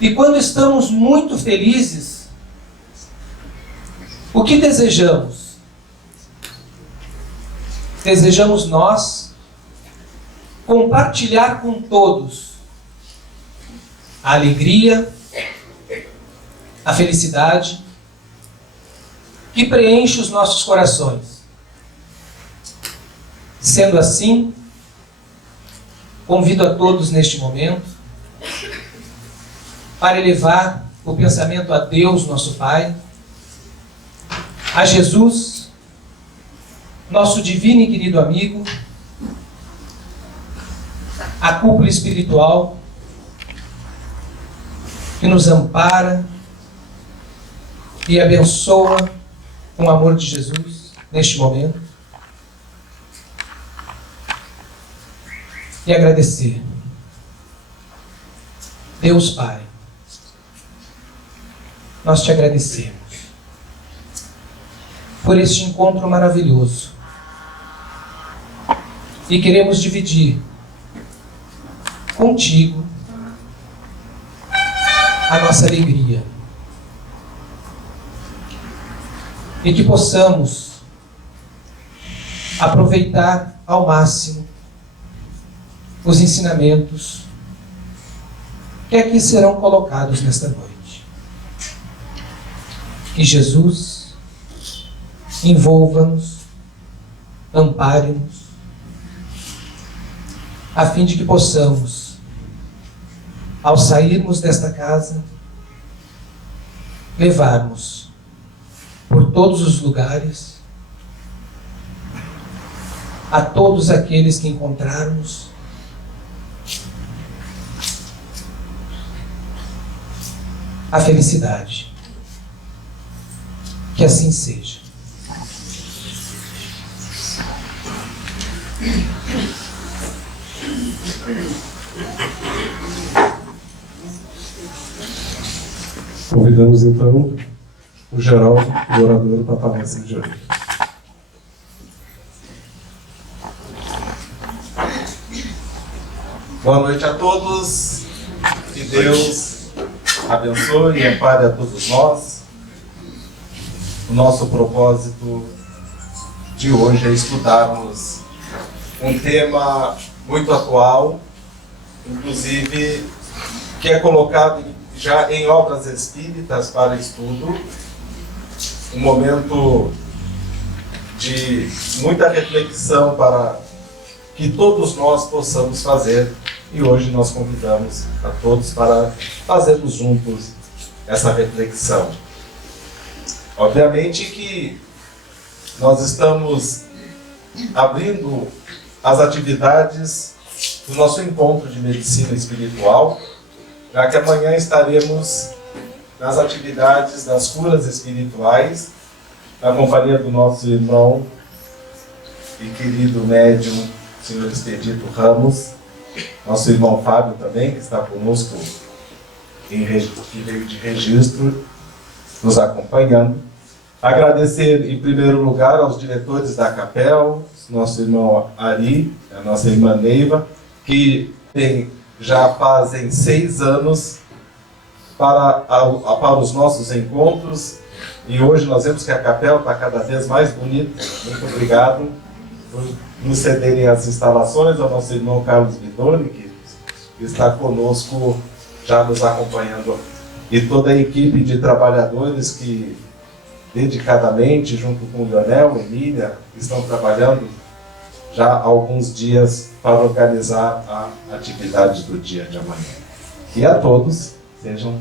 E quando estamos muito felizes, o que desejamos? Desejamos nós compartilhar com todos a alegria, a felicidade que preenche os nossos corações. Sendo assim, convido a todos neste momento para elevar o pensamento a Deus, nosso Pai, a Jesus, nosso divino e querido amigo, a cúpula espiritual que nos ampara e abençoa com o amor de Jesus neste momento. E agradecer. Deus Pai, nós te agradecemos por este encontro maravilhoso e queremos dividir contigo a nossa alegria e que possamos aproveitar ao máximo os ensinamentos que aqui serão colocados nesta noite. Que Jesus envolva-nos, ampare-nos, a fim de que possamos, ao sairmos desta casa, levarmos por todos os lugares, a todos aqueles que encontrarmos, a felicidade. Que assim seja. Convidamos então o Geraldo, o orador, para a palestra de hoje. Boa noite a todos. Que Deus abençoe e ampare a todos nós. O nosso propósito de hoje é estudarmos um tema muito atual, inclusive que é colocado já em obras espíritas para estudo, um momento de muita reflexão para que todos nós possamos fazer, e hoje nós convidamos a todos para fazermos juntos essa reflexão. Obviamente que nós estamos abrindo as atividades do nosso encontro de medicina espiritual, já que amanhã estaremos nas atividades das curas espirituais, na companhia do nosso irmão e querido médium, senhor Expedito Ramos, nosso irmão Fábio também, que está conosco, que veio de registro, nos acompanhando. Agradecer, em primeiro lugar, aos diretores da CAPEL, nosso irmão Ari, a nossa irmã Neiva, que já fazem 6 anos para os nossos encontros, e hoje nós vemos que a CAPEL está cada vez mais bonita. Muito obrigado por nos cederem as instalações, ao nosso irmão Carlos Vidoni, que está conosco, já nos acompanhando, e toda a equipe de trabalhadores que dedicadamente, junto com o Leonel, Emília, estão trabalhando já há alguns dias para organizar a atividade do dia de amanhã. E a todos, sejam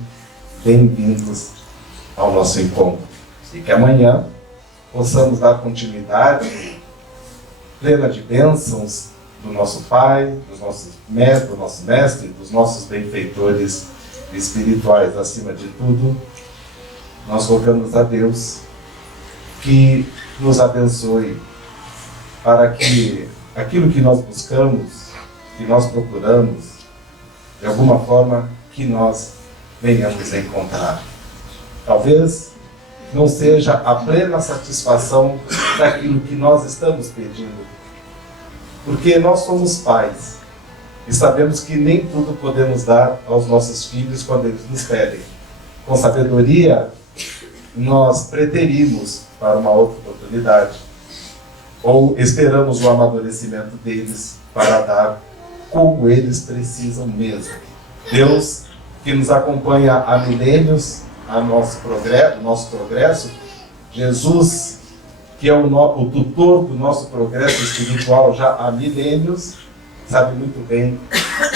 bem-vindos ao nosso encontro. E que amanhã possamos dar continuidade plena de bênçãos do nosso Pai, do nosso Mestre, dos nossos benfeitores espirituais. Acima de tudo, nós rogamos a Deus que nos abençoe para que aquilo que nós buscamos, que nós procuramos, de alguma forma, que nós venhamos a encontrar. Talvez não seja a plena satisfação daquilo que nós estamos pedindo, porque nós somos pais E sabemos que nem tudo podemos dar aos nossos filhos quando eles nos pedem. Com sabedoria, nós preterimos para uma outra oportunidade. Ou esperamos o amadurecimento deles para dar como eles precisam mesmo. Deus, que nos acompanha há milênios, a nosso progresso, Jesus, que é o tutor do nosso progresso espiritual já há milênios, sabe muito bem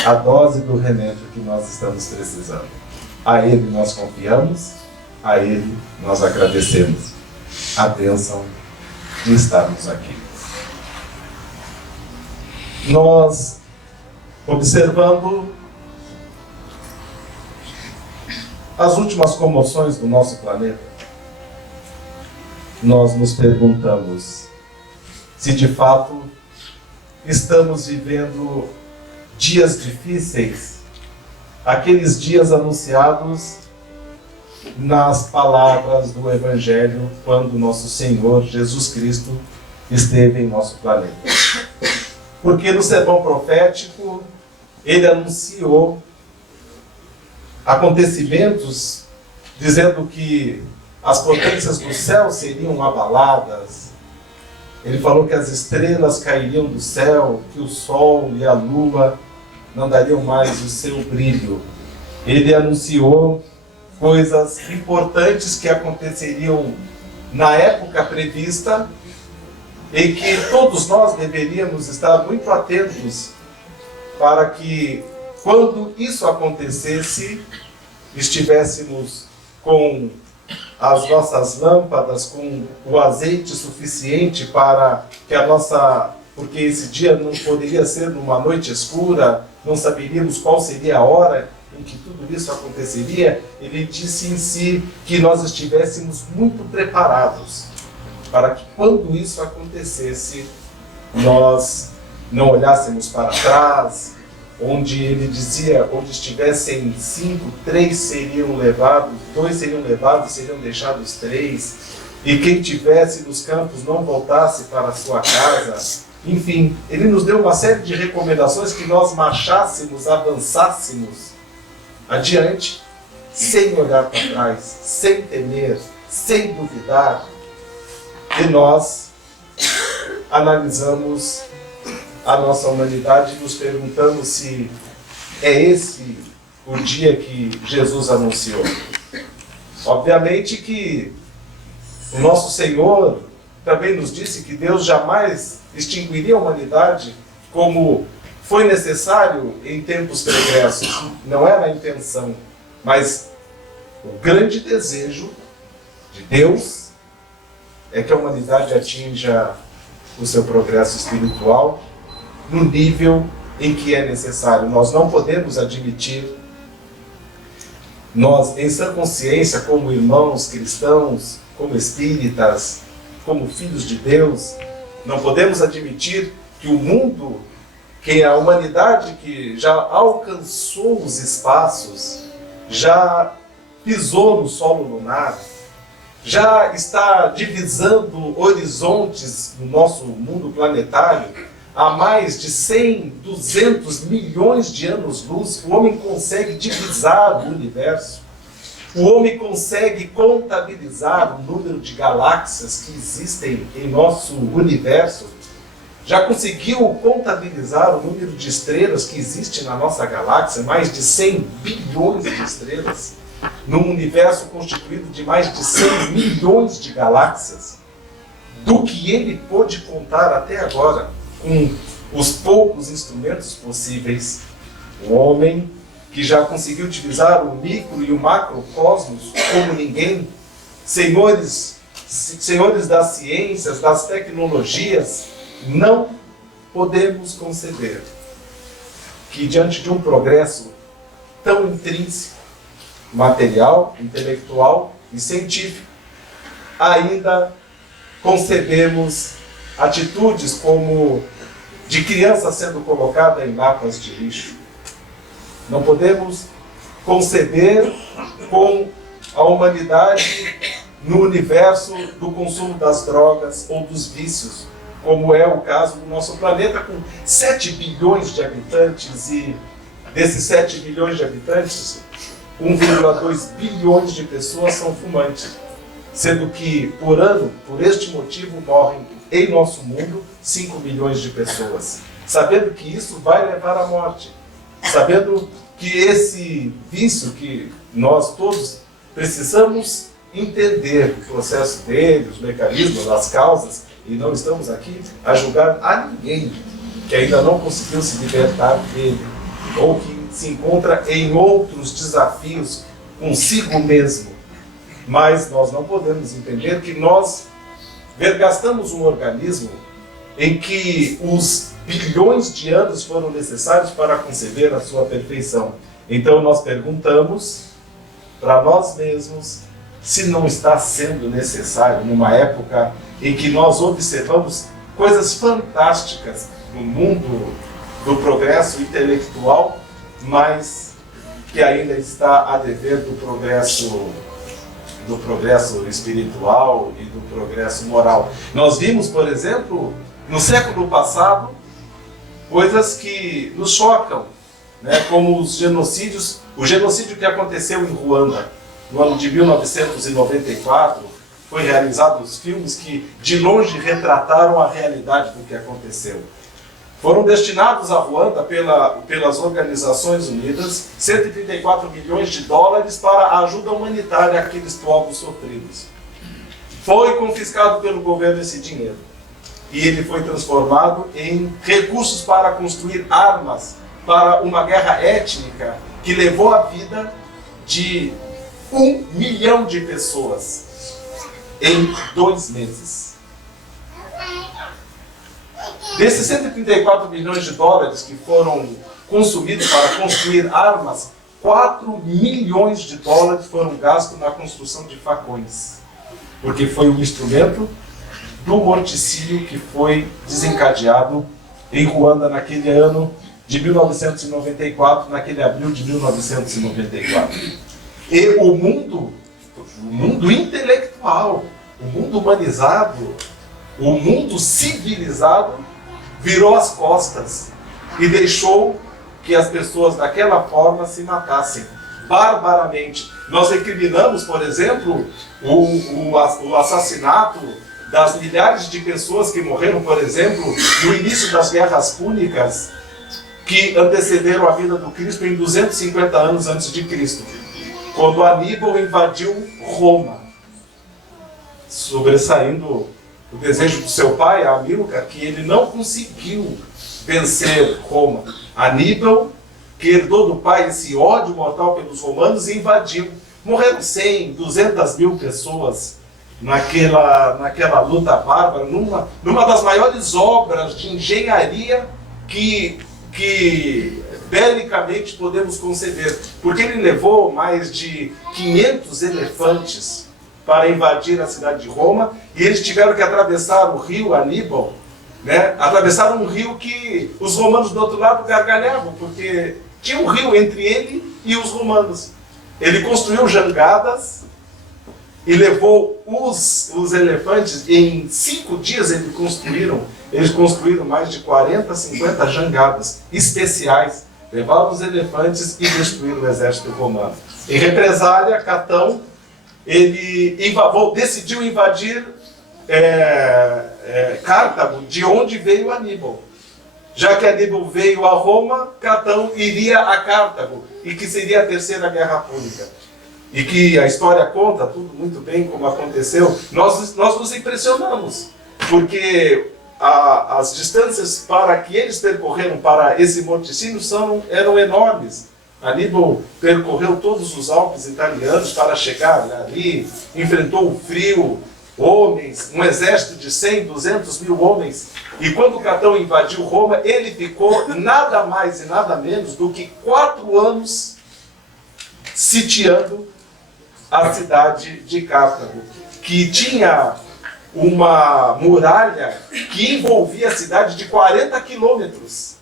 a dose do remédio que nós estamos precisando. A Ele nós confiamos, a Ele nós agradecemos a bênção de estarmos aqui. Nós, observando as últimas comoções do nosso planeta, nós nos perguntamos se de fato estamos vivendo dias difíceis, aqueles dias anunciados nas palavras do Evangelho quando nosso Senhor Jesus Cristo esteve em nosso planeta. Porque no sermão profético ele anunciou acontecimentos dizendo que as potências do céu seriam abaladas. Ele falou que as estrelas cairiam do céu, que o sol e a lua não dariam mais o seu brilho. Ele anunciou coisas importantes que aconteceriam na época prevista e que todos nós deveríamos estar muito atentos para que, quando isso acontecesse, estivéssemos com as nossas lâmpadas, com o azeite suficiente para que porque esse dia não poderia ser numa noite escura, não saberíamos qual seria a hora em que tudo isso aconteceria. Ele disse em si que nós estivéssemos muito preparados para que, quando isso acontecesse, nós não olhássemos para trás, onde ele dizia, onde estivessem 5, 3 seriam levados, 2 seriam levados, seriam deixados 3, e quem tivesse nos campos não voltasse para a sua casa. Enfim, ele nos deu uma série de recomendações que nós marchássemos, avançássemos adiante, sem olhar para trás, sem temer, sem duvidar. E nós analisamos a nossa humanidade e nos perguntamos se é esse o dia que Jesus anunciou. Obviamente que o nosso Senhor também nos disse que Deus jamais extinguiria a humanidade como foi necessário em tempos pregressos. Não era a intenção, mas o grande desejo de Deus é que a humanidade atinja o seu progresso espiritual no nível em que é necessário. Nós não podemos admitir, nós em sã consciência, como irmãos cristãos, como espíritas, como filhos de Deus, não podemos admitir que o mundo, que a humanidade que já alcançou os espaços, já pisou no solo lunar, já está divisando horizontes no nosso mundo planetário, há mais de 100, 200 milhões de anos-luz, o homem consegue divisar o universo. O homem consegue contabilizar o número de galáxias que existem em nosso universo. Já conseguiu contabilizar o número de estrelas que existe na nossa galáxia, mais de 100 bilhões de estrelas, num universo constituído de mais de 100 milhões de galáxias. Do que ele pôde contar até agora, com os poucos instrumentos possíveis, o homem que já conseguiu utilizar o micro e o macrocosmos como ninguém, senhores das ciências, das tecnologias, não podemos conceber que diante de um progresso tão intrínseco, material, intelectual e científico, ainda concebemos atitudes como de criança sendo colocada em latas de lixo. Não podemos conceber com a humanidade no universo do consumo das drogas ou dos vícios. como é o caso do nosso planeta, com 7 bilhões de habitantes, e desses 7 bilhões de habitantes, 1,2 bilhões de pessoas são fumantes, sendo que, por ano, por este motivo, morrem em nosso mundo 5 milhões de pessoas. Sabendo que isso vai levar à morte, sabendo que esse vício que nós todos precisamos entender o processo dele, os mecanismos, as causas, e não estamos aqui a julgar a ninguém que ainda não conseguiu se libertar dele, ou que se encontra em outros desafios consigo mesmo. Mas nós não podemos entender que nós vergastamos um organismo em que os bilhões de anos foram necessários para conceber a sua perfeição. Então nós perguntamos para nós mesmos se não está sendo necessário, numa época em que nós observamos coisas fantásticas no mundo do progresso intelectual, mas que ainda está a dever do progresso espiritual e do progresso moral. Nós vimos, por exemplo, no século passado, coisas que nos chocam, né? Como os genocídios, o genocídio que aconteceu em Ruanda, no ano de 1994, foi realizado os filmes que de longe retrataram a realidade do que aconteceu. Foram destinados a Ruanda pelas Organizações Unidas 134 milhões de dólares para a ajuda humanitária àqueles povos sofridos. Foi confiscado pelo governo esse dinheiro e ele foi transformado em recursos para construir armas para uma guerra étnica que levou a vida de 1 milhão de pessoas em 2 meses. Desses 134 milhões de dólares que foram consumidos para construir armas, 4 milhões de dólares foram gastos na construção de facões, porque foi o instrumento do morticínio que foi desencadeado em Ruanda naquele ano de 1994, naquele abril de 1994. E o mundo intelectual, o mundo humanizado, o mundo civilizado virou as costas e deixou que as pessoas daquela forma se matassem barbaramente. Nós recriminamos, por exemplo, o assassinato das milhares de pessoas que morreram, por exemplo, no início das guerras púnicas, que antecederam a vida do Cristo em 250 anos antes de Cristo, quando Aníbal invadiu Roma, sobressaindo o desejo do seu pai, Amílcar, que ele não conseguiu vencer Roma. Aníbal, que herdou do pai esse ódio mortal pelos romanos, invadiu. Morreram 100, 200 mil pessoas naquela luta bárbara, numa das maiores obras de engenharia que belicamente podemos conceber, porque ele levou mais de 500 elefantes para invadir a cidade de Roma, e eles tiveram que atravessar o rio Aníbal, né? Atravessaram um rio que os romanos do outro lado gargalhavam, porque tinha um rio entre ele e os romanos. Ele construiu jangadas e levou os elefantes, em 5 dias eles construíram mais de 40, 50 jangadas especiais, levaram os elefantes e destruíram o exército romano. Em represália, Catão ele decidiu invadir Cartago, de onde veio Aníbal. Já que Aníbal veio a Roma, Catão iria a Cartago, e que seria a Terceira Guerra Púnica. E que a história conta tudo muito bem como aconteceu. Nós nos impressionamos, porque as distâncias para que eles percorreram para esse morticínio eram enormes. Aníbal percorreu todos os Alpes italianos para chegar ali, enfrentou o frio, homens, um exército de 100, 200 mil homens. E quando Catão invadiu Roma, ele ficou nada mais e nada menos do que 4 anos sitiando a cidade de Cartago, que tinha uma muralha que envolvia a cidade de 40 quilômetros.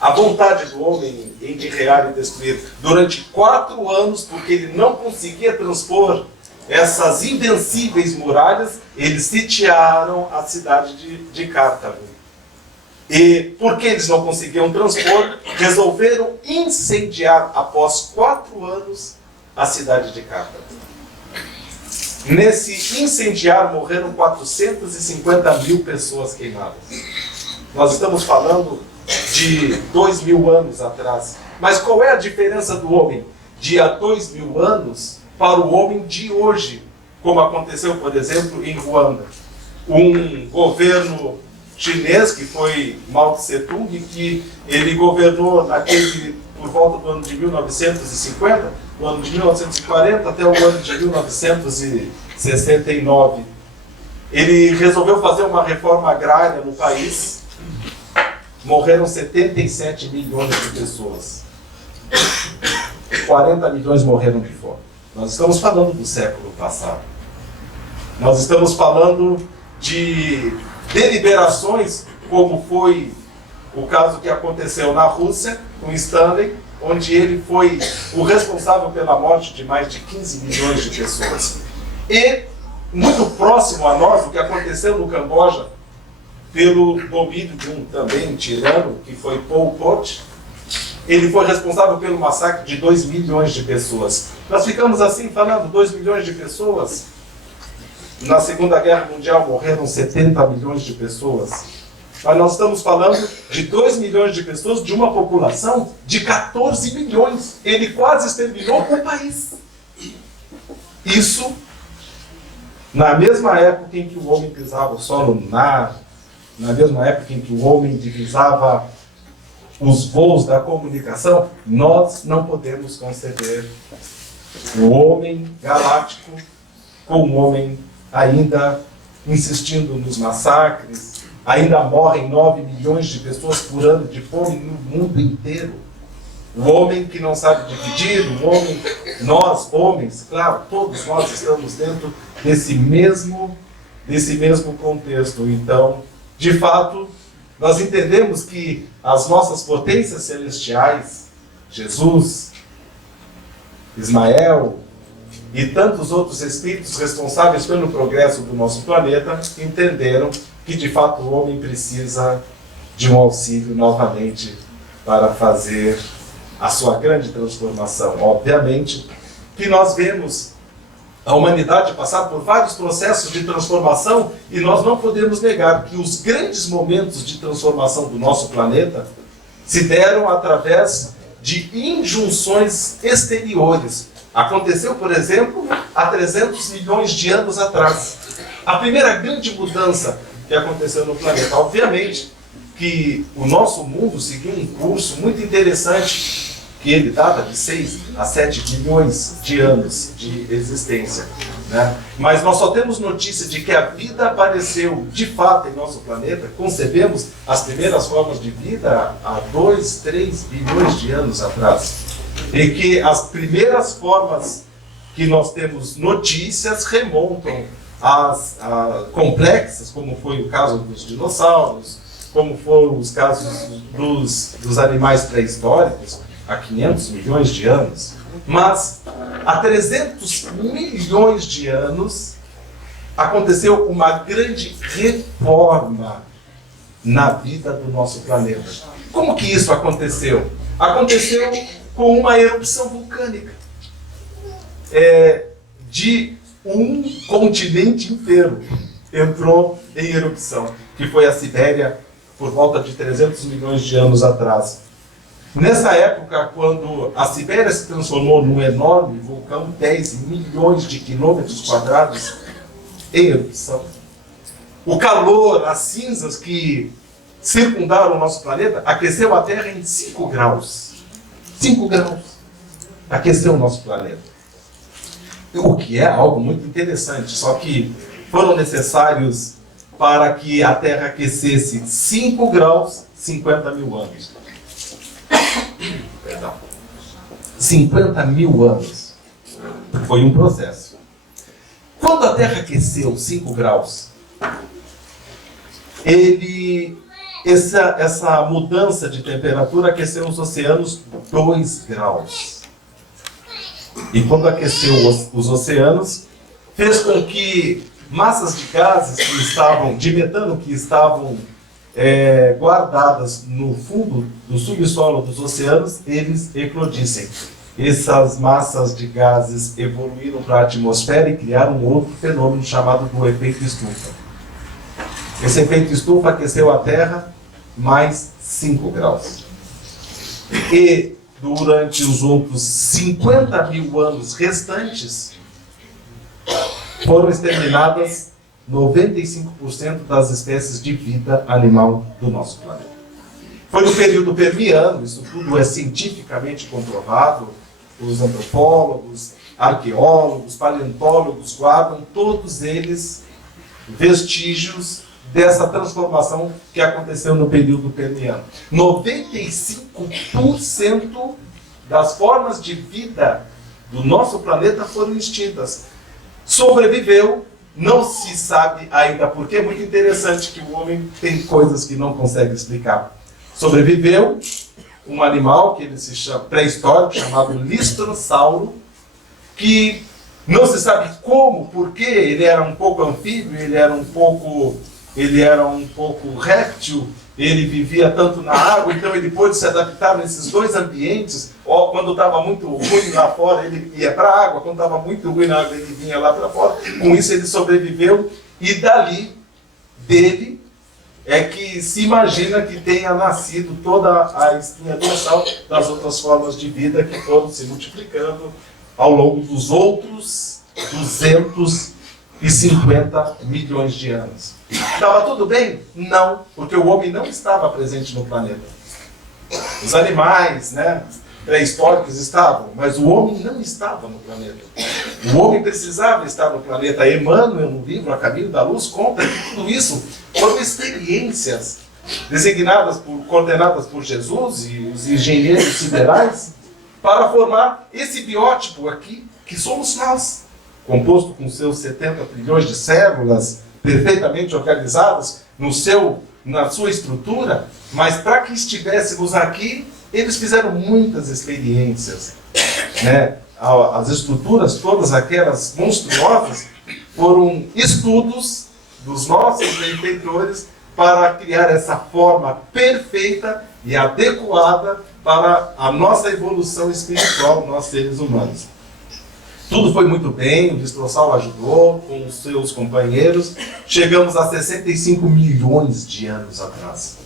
A vontade do homem em guerrear e destruir durante 4 anos, porque ele não conseguia transpor essas invencíveis muralhas, eles sitiaram a cidade de Cartago. E porque eles não conseguiam transpor, resolveram incendiar, após 4 anos, a cidade de Cartago. Nesse incendiar morreram 450 mil pessoas queimadas. Nós estamos falando de 2000 anos atrás. Mas qual é a diferença do homem de há 2000 anos para o homem de hoje? Como aconteceu, por exemplo, em Ruanda. Um governo chinês, que foi Mao Tse-tung, que ele governou por volta do ano de 1950, do ano de 1940 até o ano de 1969. Ele resolveu fazer uma reforma agrária no país. Morreram 77 milhões de pessoas. 40 milhões morreram de fome. Nós estamos falando do século passado. Nós estamos falando de deliberações, como foi o caso que aconteceu na Rússia, com Stalin, onde ele foi o responsável pela morte de mais de 15 milhões de pessoas. E, muito próximo a nós, o que aconteceu no Camboja, pelo domínio de um também tirano, que foi Pol Pot. Ele foi responsável pelo massacre de 2 milhões de pessoas. Nós ficamos assim falando, 2 milhões de pessoas. Na Segunda Guerra Mundial morreram 70 milhões de pessoas. Mas nós estamos falando de 2 milhões de pessoas, de uma população de 14 milhões. Ele quase exterminou o país. Isso, na mesma época em que o homem pisava o solo lunar, na mesma época em que o homem divisava os voos da comunicação, nós não podemos conceber o homem galáctico com o homem ainda insistindo nos massacres. Ainda morrem 9 milhões de pessoas por ano de fome no mundo inteiro. O homem que não sabe dividir, o homem, nós homens, claro, todos nós estamos dentro desse mesmo contexto. Então, de fato, nós entendemos que as nossas potências celestiais, Jesus, Ismael e tantos outros espíritos responsáveis pelo progresso do nosso planeta, entenderam que de fato o homem precisa de um auxílio novamente para fazer a sua grande transformação. Obviamente que nós vemos a humanidade passar por vários processos de transformação e nós não podemos negar que os grandes momentos de transformação do nosso planeta se deram através de injunções exteriores. Aconteceu, por exemplo, há 300 milhões de anos atrás. A primeira grande mudança que aconteceu no planeta. Obviamente que o nosso mundo seguiu um curso muito interessante, que ele data de 6 a 7 bilhões de anos de existência, né? Mas nós só temos notícia de que a vida apareceu de fato em nosso planeta, concebemos as primeiras formas de vida há 2, 3 bilhões de anos atrás. E que as primeiras formas que nós temos notícias remontam às complexas, como foi o caso dos dinossauros, como foram os casos dos animais pré-históricos, há 500 milhões de anos. Mas há 300 milhões de anos aconteceu uma grande reforma na vida do nosso planeta. Como que isso aconteceu? Aconteceu com uma erupção vulcânica de um continente inteiro entrou em erupção, que foi a Sibéria, por volta de 300 milhões de anos atrás. Nessa época, quando a Sibéria se transformou num enorme vulcão, 10 milhões de quilômetros quadrados em erupção, o calor, as cinzas que circundaram o nosso planeta, aqueceu a Terra em 5 graus. 5 graus. Aqueceu o nosso planeta. O que é algo muito interessante, só que foram necessários para que a Terra aquecesse 5 graus, 50 mil anos. Perdão. 50 mil anos. Foi um processo. Quando a Terra aqueceu 5 graus, essa mudança de temperatura aqueceu os oceanos 2 graus. E quando aqueceu os oceanos, fez com que massas de gases de metano que estavam guardadas no fundo do subsolo dos oceanos, eles eclodissem. Essas massas de gases evoluíram para a atmosfera e criaram um outro fenômeno chamado do efeito estufa. Esse efeito estufa aqueceu a Terra mais 5 graus. E durante os outros 50 mil anos restantes, foram exterminadas 95% das espécies de vida animal do nosso planeta. Foi no período Permiano, isso tudo é cientificamente comprovado, os antropólogos, arqueólogos, paleontólogos guardam todos eles vestígios dessa transformação que aconteceu no período Permiano. 95% das formas de vida do nosso planeta foram extintas. Sobreviveu, não se sabe ainda por quê. É muito interessante que o homem tem coisas que não consegue explicar. Sobreviveu um animal que ele se chama pré-histórico, chamado listrossauro, que não se sabe como, porque ele era um pouco anfíbio, ele era um pouco réptil, ele vivia tanto na água, então ele pôde se adaptar nesses dois ambientes. Quando estava muito ruim lá fora, ele ia para a água, quando estava muito ruim na água, ele vinha lá para fora. Com isso ele sobreviveu, e dele é que se imagina que tenha nascido toda a espinha dorsal das outras formas de vida que foram se multiplicando ao longo dos outros 250 milhões de anos. Estava tudo bem? Não, porque o homem não estava presente no planeta. Os animais, pré-históricos estavam, mas o homem não estava no planeta. O homem precisava estar no planeta. Emmanuel, no livro A Caminho da Luz, conta que tudo isso foram experiências coordenadas por Jesus e os engenheiros siderais para formar esse biótipo aqui, que somos nós, composto com seus 70 trilhões de células perfeitamente organizadas na sua estrutura, mas para que estivéssemos aqui, eles fizeram muitas experiências. As estruturas, todas aquelas monstruosas, foram estudos dos nossos benfeitores para criar essa forma perfeita e adequada para a nossa evolução espiritual, nós seres humanos. Tudo foi muito bem, o Listrossauro ajudou com os seus companheiros. Chegamos a 65 milhões de anos atrás,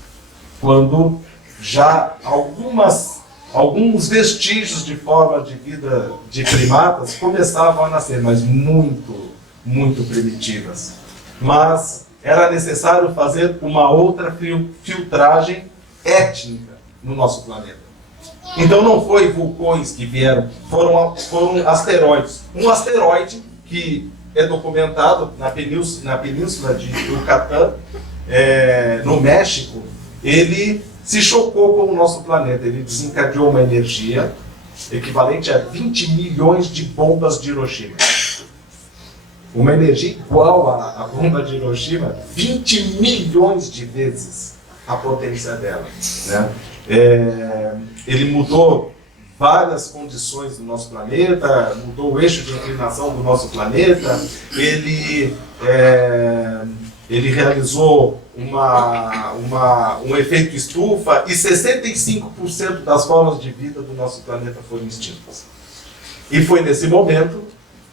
quando já alguns vestígios de forma de vida de primatas começavam a nascer, mas muito, muito primitivas. Mas era necessário fazer uma outra filtragem étnica no nosso planeta. Então não foi vulcões que vieram, foram asteroides. Um asteroide que é documentado na península de Yucatán, no México, ele se chocou com o nosso planeta. Ele desencadeou uma energia equivalente a 20 milhões de bombas de Hiroshima. Uma energia igual à bomba de Hiroshima, 20 milhões de vezes a potência dela. Ele mudou várias condições do nosso planeta, mudou o eixo de inclinação do nosso planeta, ele realizou um efeito estufa, e 65% das formas de vida do nosso planeta foram extintas. E foi nesse momento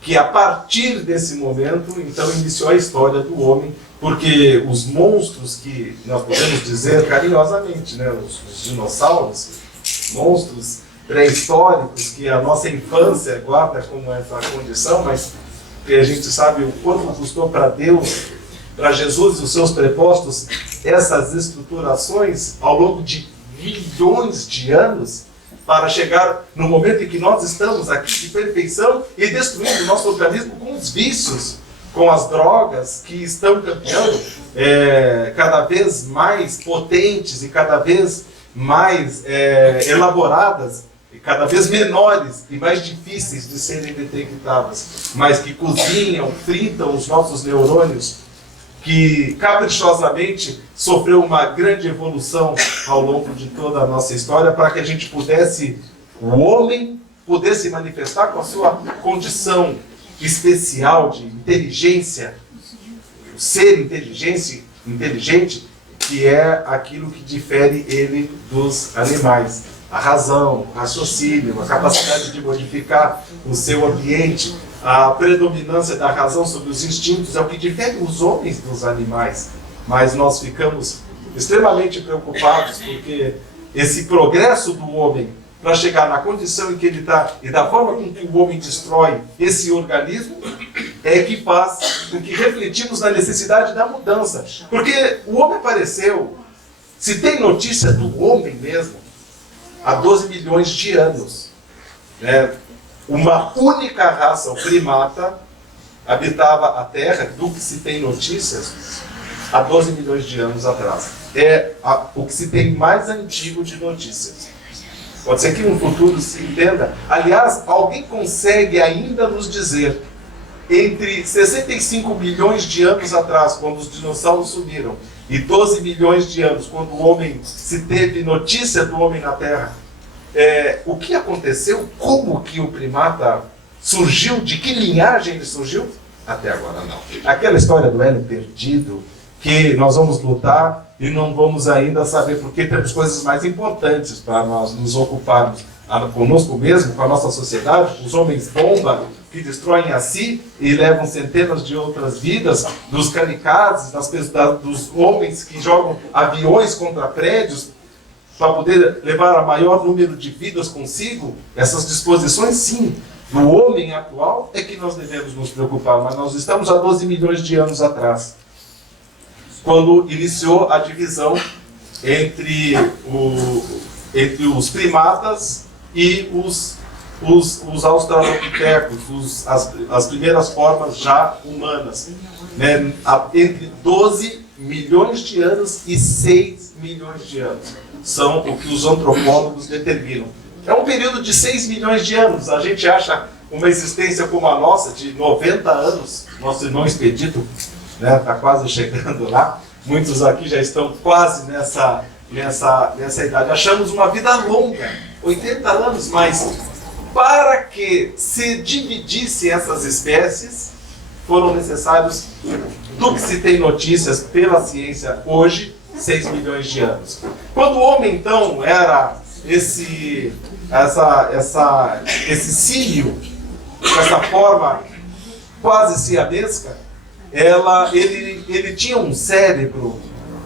que, a partir desse momento, então iniciou a história do homem, porque os monstros que nós podemos dizer carinhosamente, os dinossauros, monstros pré-históricos que a nossa infância guarda como essa condição, mas que a gente sabe o quanto custou para Deus, para Jesus e os seus prepostos, essas estruturações ao longo de milhões de anos, para chegar no momento em que nós estamos aqui de perfeição e destruindo o nosso organismo com os vícios, com as drogas que estão campeando cada vez mais potentes e cada vez mais elaboradas, e cada vez menores e mais difíceis de serem detectadas, mas que cozinham, fritam os nossos neurônios, que caprichosamente sofreu uma grande evolução ao longo de toda a nossa história, para que a gente o homem pudesse manifestar com a sua condição especial de inteligência, o ser inteligente, que é aquilo que difere ele dos animais. A razão, o raciocínio, a capacidade de modificar o seu ambiente, a predominância da razão sobre os instintos é o que difere os homens dos animais. Mas nós ficamos extremamente preocupados porque esse progresso do homem para chegar na condição em que ele está e da forma com que o homem destrói esse organismo é que faz com que refletimos na necessidade da mudança. Porque o homem apareceu, se tem notícia do homem mesmo, há 12 milhões de anos. Né? Uma única raça, o primata, habitava a Terra, do que se tem notícias, há 12 milhões de anos atrás. É o que se tem mais antigo de notícias. Pode ser que no futuro se entenda. Aliás, alguém consegue ainda nos dizer, entre 65 milhões de anos atrás, quando os dinossauros sumiram, e 12 milhões de anos, quando o homem se teve notícia do homem na Terra, o que aconteceu? Como que o primata surgiu? De que linhagem ele surgiu? Até agora não. Aquela história do elo perdido, que nós vamos lutar e não vamos ainda saber, porque temos coisas mais importantes para nós nos ocuparmos conosco mesmo, com a nossa sociedade. Os homens bomba que destroem a si e levam centenas de outras vidas, dos kamikazes, dos homens que jogam aviões contra prédios para poder levar a maior número de vidas consigo. Essas disposições, sim, do homem atual é que nós devemos nos preocupar, mas nós estamos há 12 milhões de anos atrás, quando iniciou a divisão entre os primatas e os australopitecos, as primeiras formas já humanas, né? Entre 12 milhões de anos e 6 milhões de anos. São o que os antropólogos determinam. É um período de 6 milhões de anos. A gente acha uma existência como a nossa, de 90 anos. Nosso irmão Expedito está quase chegando lá. Muitos aqui já estão quase nessa idade. Achamos uma vida longa, 80 anos, mas para que se dividissem essas espécies, foram necessários, do que se tem notícias pela ciência hoje, 6 milhões de anos. Quando o homem, então, era esse símio, com essa forma quase siamesca, ele tinha um cérebro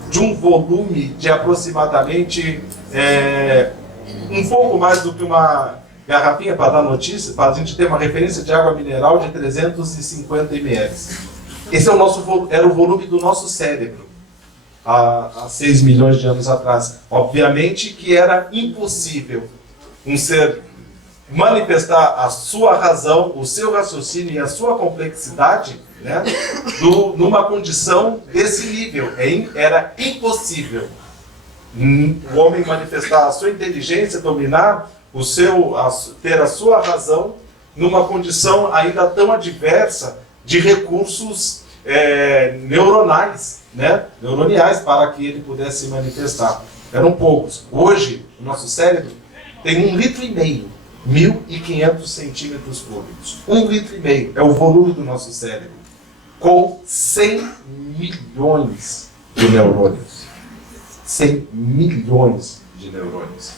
de um volume de aproximadamente um pouco mais do que uma garrafinha para dar notícia, para a gente ter uma referência de água mineral de 350 ml. Esse era o volume do nosso cérebro há 6 milhões de anos atrás. Obviamente que era impossível um ser manifestar a sua razão, o seu raciocínio e a sua complexidade, né, numa condição desse nível. Era impossível o homem manifestar a sua inteligência, dominar ter a sua razão numa condição ainda tão adversa de recursos neuroniais para que ele pudesse se manifestar. Eram poucos. Hoje, o nosso cérebro tem 1,5 litro, 1.500 centímetros cúbicos. 1,5 litro é o volume do nosso cérebro, com 100 milhões de neurônios. 100 milhões de neurônios.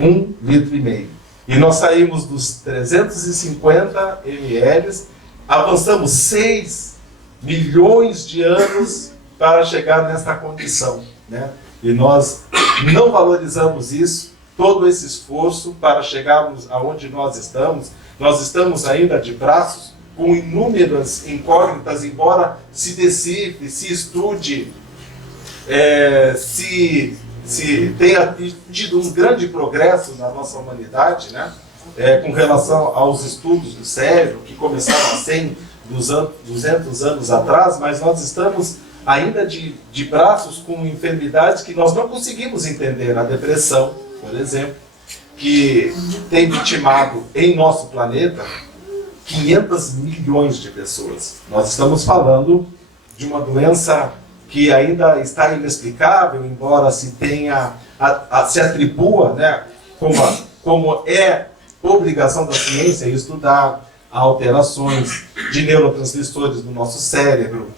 1,5 litro. E nós saímos dos 350 ml, avançamos 6 milhões de anos para chegar nesta condição, né? E nós não valorizamos isso, todo esse esforço para chegarmos aonde nós estamos ainda de braços, com inúmeras incógnitas, embora se decifre, se estude, se tenha tido um grande progresso na nossa humanidade, né? Com relação aos estudos do cérebro, que começaram há 100, 200 anos atrás, mas nós estamos ainda de braços com enfermidades que nós não conseguimos entender. A depressão, por exemplo, que tem vitimado em nosso planeta 500 milhões de pessoas. Nós estamos falando de uma doença que ainda está inexplicável, embora se atribua, né, como é obrigação da ciência estudar a alterações de neurotransmissores no nosso cérebro,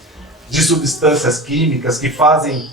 de substâncias químicas que fazem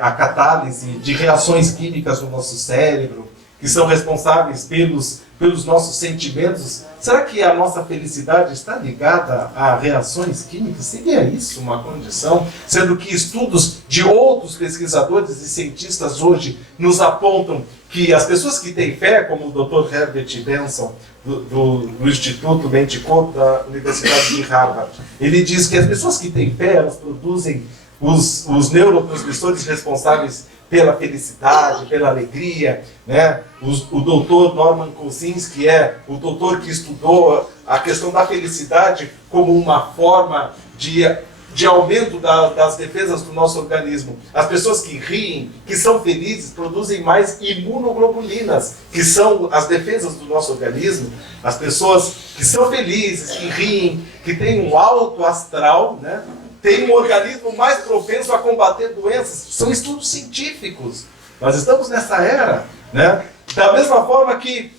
a catálise de reações químicas no nosso cérebro, que são responsáveis pelos nossos sentimentos. Será que a nossa felicidade está ligada a reações químicas? Seria isso uma condição? Sendo que estudos de outros pesquisadores e cientistas hoje nos apontam que as pessoas que têm fé, como o Dr. Herbert Benson, do Instituto Mente-Corpo da Universidade de Harvard, ele diz que as pessoas que têm fé, elas produzem os neurotransmissores responsáveis pela felicidade, pela alegria, né? O doutor Norman Cousins, que é o doutor que estudou a questão da felicidade como uma forma de aumento das defesas do nosso organismo. As pessoas que riem, que são felizes, produzem mais imunoglobulinas, que são as defesas do nosso organismo. As pessoas que são felizes, que riem, que têm um alto astral, né? Tem um organismo mais propenso a combater doenças. São estudos científicos. Nós estamos nessa era, né? Da mesma forma que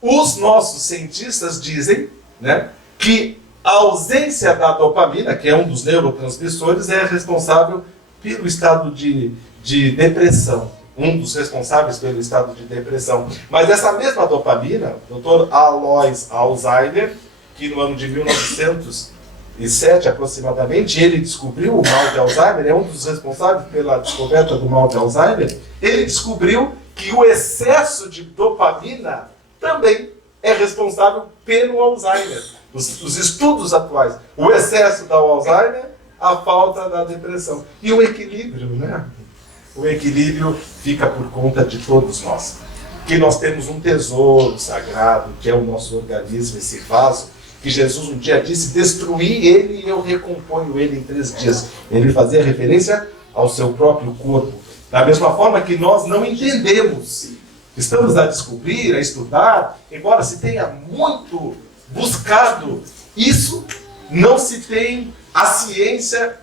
os nossos cientistas dizem, né, que a ausência da dopamina, que é um dos neurotransmissores, é responsável pelo estado de depressão. Um dos responsáveis pelo estado de depressão. Mas essa mesma dopamina, o Dr. Alois Alzheimer, que no ano de 1907 aproximadamente, ele descobriu o mal de Alzheimer, é um dos responsáveis pela descoberta do mal de Alzheimer. Ele descobriu que o excesso de dopamina também é responsável pelo Alzheimer. Os estudos atuais, o excesso da Alzheimer, a falta da depressão. E o equilíbrio, né? O equilíbrio fica por conta de todos nós. Que nós temos um tesouro sagrado, que é o nosso organismo, esse vaso, que Jesus um dia disse, destruí ele e eu recomponho ele em 3 dias. Ele fazia referência ao seu próprio corpo. Da mesma forma que nós não entendemos, estamos a descobrir, a estudar, embora se tenha muito buscado isso, não se tem a ciência,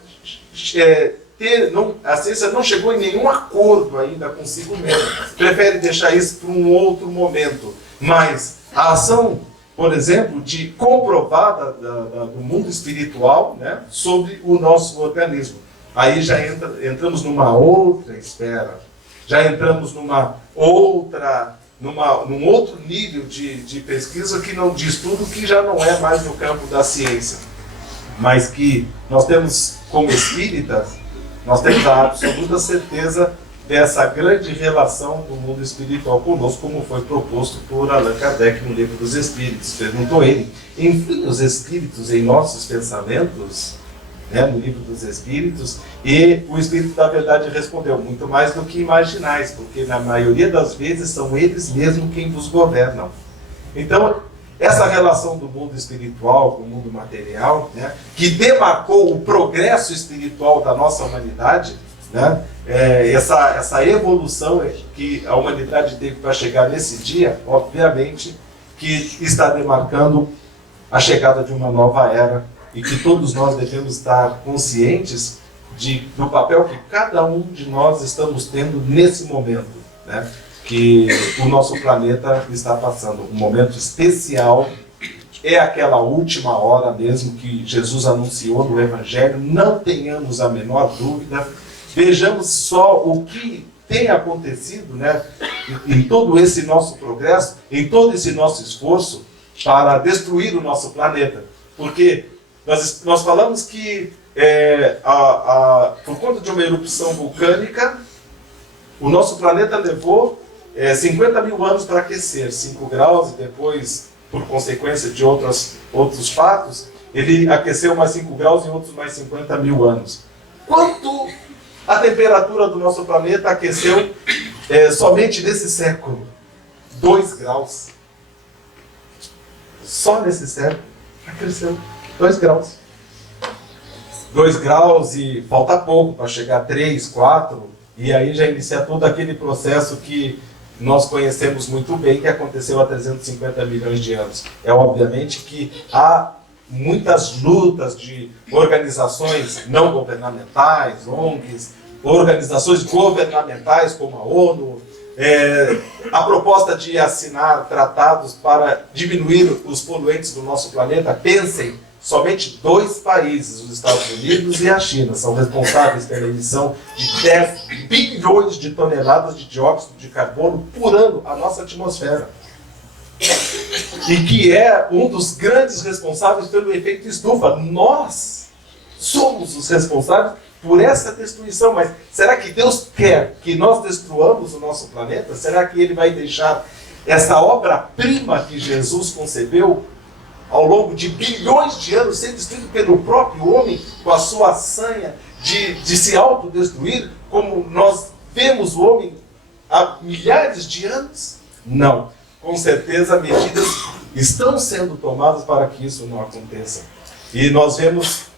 a ciência não chegou em nenhum acordo ainda consigo mesmo, prefere deixar isso para um outro momento. Mas a ação, por exemplo, de comprovada do mundo espiritual, né, sobre o nosso organismo, aí já entramos numa outra esfera, já entramos num outro nível de pesquisa, de estudo que já não é mais no campo da ciência, mas que nós temos, como espíritas, nós temos a absoluta certeza dessa grande relação do mundo espiritual conosco, como foi proposto por Allan Kardec no Livro dos Espíritos. Perguntou ele, enfim, os espíritos em nossos pensamentos, né, no Livro dos Espíritos, e o Espírito da Verdade respondeu, muito mais do que imaginais, porque na maioria das vezes são eles mesmos quem vos governam. Então, essa relação do mundo espiritual com o mundo material, né, que demarcou o progresso espiritual da nossa humanidade, né, essa evolução que a humanidade teve para chegar nesse dia, obviamente, que está demarcando a chegada de uma nova era, e que todos nós devemos estar conscientes do papel que cada um de nós estamos tendo nesse momento, né? Que o nosso planeta está passando. Um momento especial, é aquela última hora mesmo que Jesus anunciou no Evangelho, não tenhamos a menor dúvida, vejamos só o que tem acontecido, né, em todo esse nosso progresso, em todo esse nosso esforço para destruir o nosso planeta. Porque nós falamos que por conta de uma erupção vulcânica, o nosso planeta levou 50 mil anos para aquecer, 5 graus, e depois, por consequência de outros fatos, ele aqueceu mais 5 graus e outros mais 50 mil anos. Quanto a temperatura do nosso planeta aqueceu somente nesse século? 2 graus. Só nesse século cresceu 2 graus. 2 graus e falta pouco para chegar a 3, 4, e aí já inicia todo aquele processo que nós conhecemos muito bem, que aconteceu há 350 milhões de anos. É obviamente que há muitas lutas de organizações não governamentais, ONGs, organizações governamentais como a ONU, A proposta de assinar tratados para diminuir os poluentes do nosso planeta. Pensem, somente 2 países, os Estados Unidos e a China, são responsáveis pela emissão de 10 bilhões de toneladas de dióxido de carbono por ano à nossa atmosfera. E que é um dos grandes responsáveis pelo efeito estufa. Nós somos os responsáveis por essa destruição. Mas será que Deus quer que nós destruamos o nosso planeta? Será que Ele vai deixar essa obra-prima que Jesus concebeu ao longo de bilhões de anos ser destruído pelo próprio homem com a sua sanha de se autodestruir, como nós vemos o homem há milhares de anos? Não. Com certeza, medidas estão sendo tomadas para que isso não aconteça. E nós vemos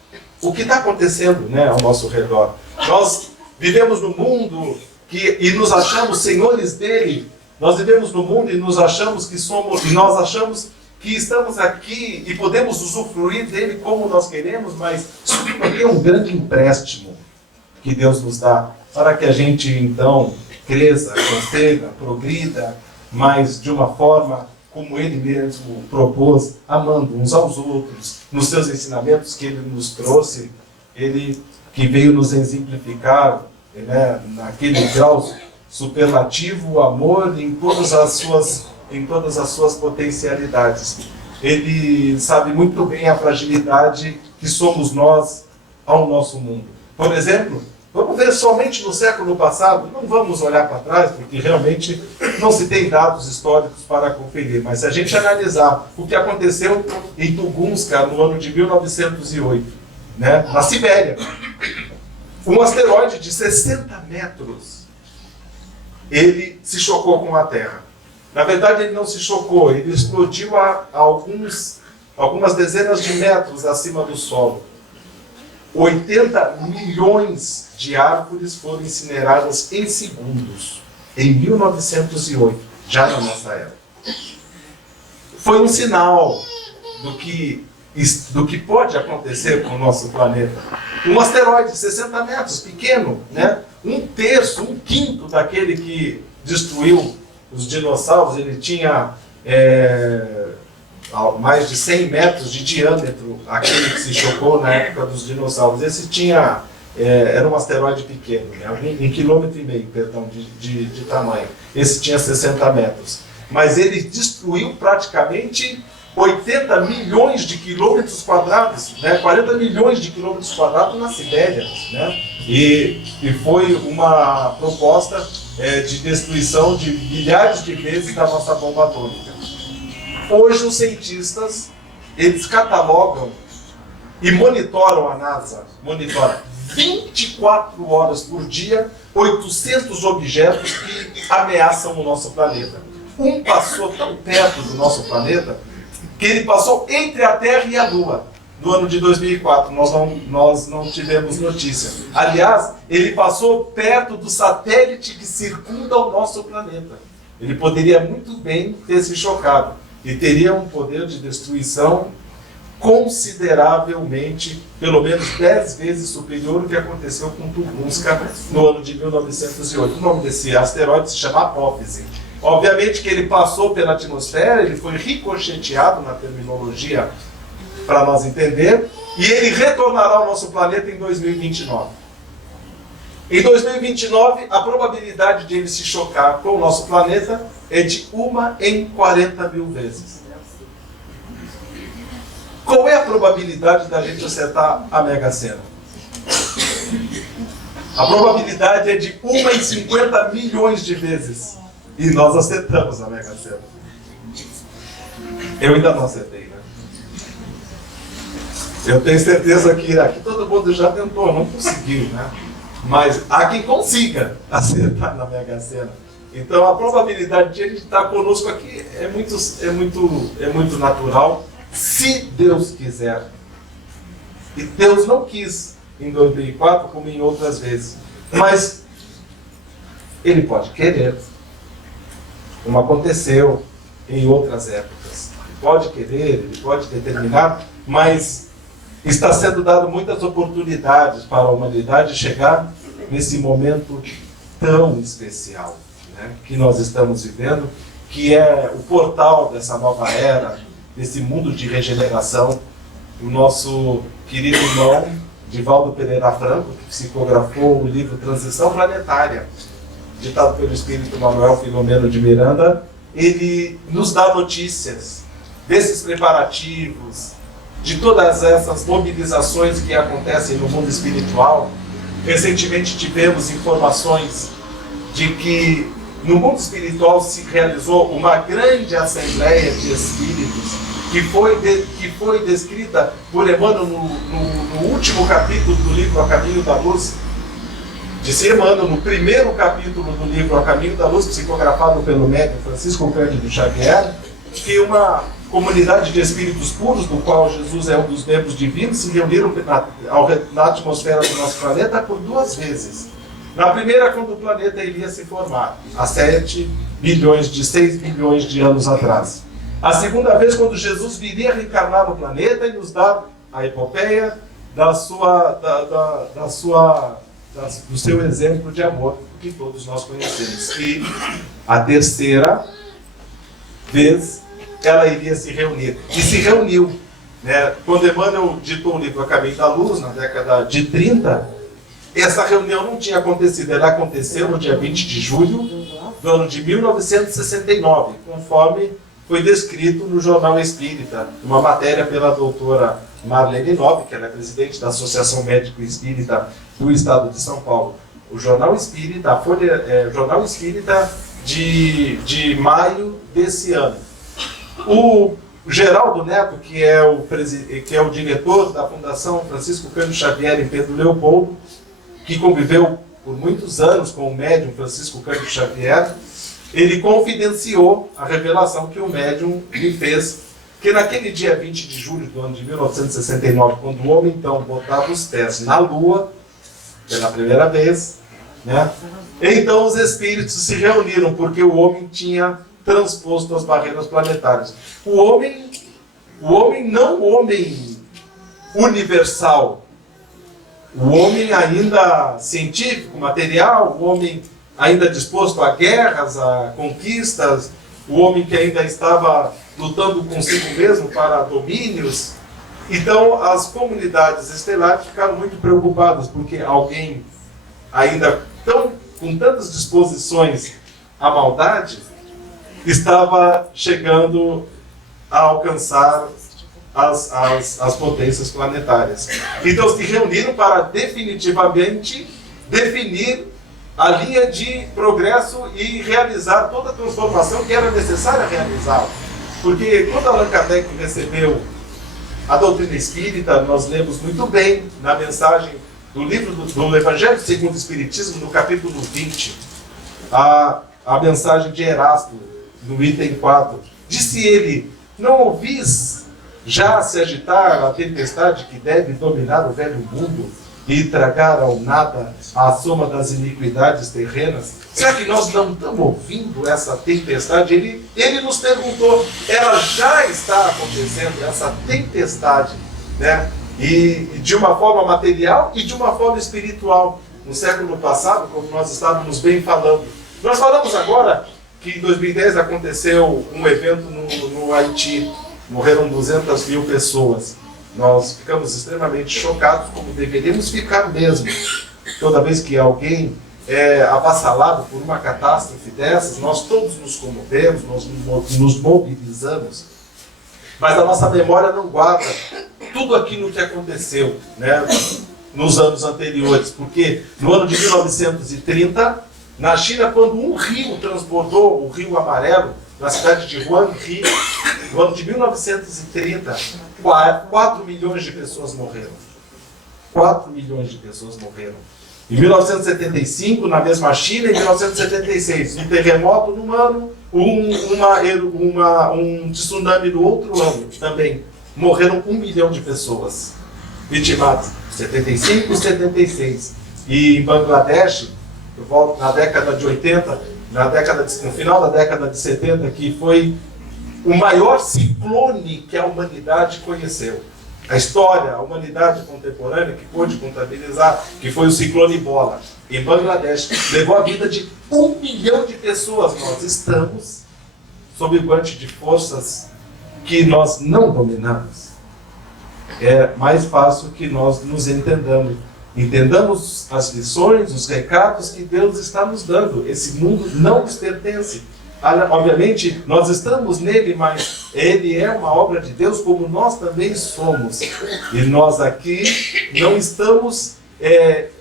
o que está acontecendo, né, ao nosso redor. Nós vivemos no mundo e nos achamos senhores dele. Nós vivemos no mundo e nos achamos que somos, e nós achamos que estamos aqui e podemos usufruir dele como nós queremos, mas isso aqui é um grande empréstimo que Deus nos dá para que a gente então cresça, consiga, progrida, mas de uma forma como Ele mesmo propôs, amando uns aos outros, nos seus ensinamentos que Ele nos trouxe, Ele que veio nos exemplificar, né, naquele grau superlativo, o amor em todas as suas potencialidades. Ele sabe muito bem a fragilidade que somos nós ao nosso mundo. Por exemplo, vamos ver somente no século passado, não vamos olhar para trás, porque realmente não se tem dados históricos para conferir, mas se a gente analisar o que aconteceu em Tunguska no ano de 1908, né, na Sibéria, um asteroide de 60 metros, ele se chocou com a Terra. Na verdade, ele não se chocou, ele explodiu a algumas dezenas de metros acima do solo. 80 milhões de árvores foram incineradas em segundos, em 1908, já na nossa era. Foi um sinal do que pode acontecer com o nosso planeta. Um asteroide de 60 metros, pequeno, né? 1/3, 1/5 daquele que destruiu os dinossauros. Ele tinha mais de 100 metros de diâmetro, aquele que se chocou na época dos dinossauros. Esse tinha, era um asteroide pequeno, né? 1,5 km, perdão, de tamanho. Esse tinha 60 metros. Mas ele destruiu praticamente 80 milhões de quilômetros quadrados, né? 40 milhões de quilômetros quadrados na Sibéria, né? E foi uma proposta de destruição de milhares de vezes da nossa bomba atômica. Hoje os cientistas, eles catalogam e monitoram, a NASA monitora 24 horas por dia 800 objetos que ameaçam o nosso planeta. Um passou tão perto do nosso planeta que ele passou entre a Terra e a Lua. No ano de 2004, nós não tivemos notícia. Aliás, ele passou perto do satélite que circunda o nosso planeta. Ele poderia muito bem ter se chocado e teria um poder de destruição consideravelmente, pelo menos 10 vezes superior ao que aconteceu com Tunguska no ano de 1908. O nome desse asteroide se chama Apófise. Obviamente que ele passou pela atmosfera, ele foi ricocheteado na terminologia para nós entender, e ele retornará ao nosso planeta em 2029. Em 2029, a probabilidade de ele se chocar com o nosso planeta é de 1 em 40 mil vezes. Qual é a probabilidade da gente acertar a Mega Sena? A probabilidade é de 1 em 50 milhões de vezes. E nós acertamos a Mega Sena. Eu ainda não acertei, né? Eu tenho certeza que aqui todo mundo já tentou, não conseguiu, né? Mas há quem consiga acertar na Mega Sena. Então a probabilidade de ele estar conosco aqui é muito natural, se Deus quiser. E Deus não quis em 2004 como em outras vezes. Mas Ele pode querer, como aconteceu em outras épocas. Ele pode querer, Ele pode determinar, mas está sendo dado muitas oportunidades para a humanidade chegar nesse momento tão especial. né, que nós estamos vivendo, que é o portal dessa nova era, desse mundo de regeneração. O nosso querido irmão Divaldo Pereira Franco, que psicografou o livro Transição Planetária, ditado pelo espírito Manuel Filomeno de Miranda, ele nos dá notícias desses preparativos, de todas essas mobilizações que acontecem no mundo espiritual. Recentemente tivemos informações de que no mundo espiritual se realizou uma grande assembleia de espíritos que foi descrita por Emmanuel no último capítulo do livro A Caminho da Luz. Disse Emmanuel no primeiro capítulo do livro A Caminho da Luz, psicografado pelo médium Francisco Cândido Xavier, que uma comunidade de espíritos puros, do qual Jesus é um dos membros divinos, se reuniram na atmosfera do nosso planeta por 2 vezes. Na primeira, quando o planeta iria se formar, há 6 bilhões de anos atrás. A segunda vez, quando Jesus viria reencarnar no planeta e nos dar a epopeia do seu exemplo de amor, que todos nós conhecemos. E a terceira vez, ela iria se reunir. E se reuniu. Né? Quando Emmanuel ditou o livro A Caminho da Luz, na década de 30, essa reunião não tinha acontecido. Ela aconteceu no dia 20 de julho do ano de 1969, conforme foi descrito no Jornal Espírita, uma matéria pela doutora Marlene Nobre, que ela é presidente da Associação Médico Espírita do Estado de São Paulo. O Jornal Espírita, Jornal Espírita de maio desse ano. O Geraldo Neto, que é o diretor da Fundação Francisco Cândido Xavier em Pedro Leopoldo, que conviveu por muitos anos com o médium Francisco Cândido Xavier, ele confidenciou a revelação que o médium lhe fez, que naquele dia 20 de julho do ano de 1969, quando o homem então botava os pés na Lua, pela primeira vez, né? Então os espíritos se reuniram, porque o homem tinha transposto as barreiras planetárias. O homem não o homem universal, o homem ainda científico, material, o homem ainda disposto a guerras, a conquistas, o homem que ainda estava lutando consigo mesmo para domínios. Então as comunidades estelares ficaram muito preocupadas, porque alguém ainda com tantas disposições à maldade estava chegando a alcançar as potências planetárias. Então se reuniram para definitivamente definir a linha de progresso e realizar toda a transformação que era necessária realizar. Porque quando Allan Kardec recebeu a doutrina espírita, nós lemos muito bem na mensagem do livro do Evangelho segundo o Espiritismo, no capítulo 20, a mensagem de Erasto, no item 4. Disse ele: não ouvis já se agitar a tempestade que deve dominar o velho mundo e tragar ao nada a soma das iniquidades terrenas? Será que nós não estamos ouvindo essa tempestade? Ele nos perguntou, ela já está acontecendo, essa tempestade, né? E de uma forma material e de uma forma espiritual. No século passado, como nós estávamos bem falando, nós falamos agora que em 2010 aconteceu um evento no Haiti, morreram 200 mil pessoas. Nós ficamos extremamente chocados, como deveríamos ficar mesmo. Toda vez que alguém é avassalado por uma catástrofe dessas, nós todos nos comovemos, nós nos mobilizamos. Mas a nossa memória não guarda tudo aquilo que aconteceu, né, nos anos anteriores. Porque no ano de 1930, na China, quando um rio transbordou, o Rio Amarelo, na cidade de Huanghe, no ano de 1930, 4 milhões de pessoas morreram. 4 milhões de pessoas morreram. Em 1975, na mesma China, em 1976, um terremoto num ano, um tsunami no outro ano também. Morreram 1 milhão de pessoas vitimadas. 75 e 76. E em Bangladesh, eu volto na década de 80, no final da década de 70, que foi o maior ciclone que a humanidade conheceu. A história, a humanidade contemporânea que pôde contabilizar, que foi o ciclone Bola. em Bangladesh, levou a vida de 1 milhão de pessoas. Nós estamos sob o guante de forças que nós não dominamos. É mais fácil que nós nos entendamos. Entendamos as lições, os recados que Deus está nos dando. Esse mundo não nos pertence. Obviamente, nós estamos nele, mas ele é uma obra de Deus, como nós também somos. E nós aqui não estamos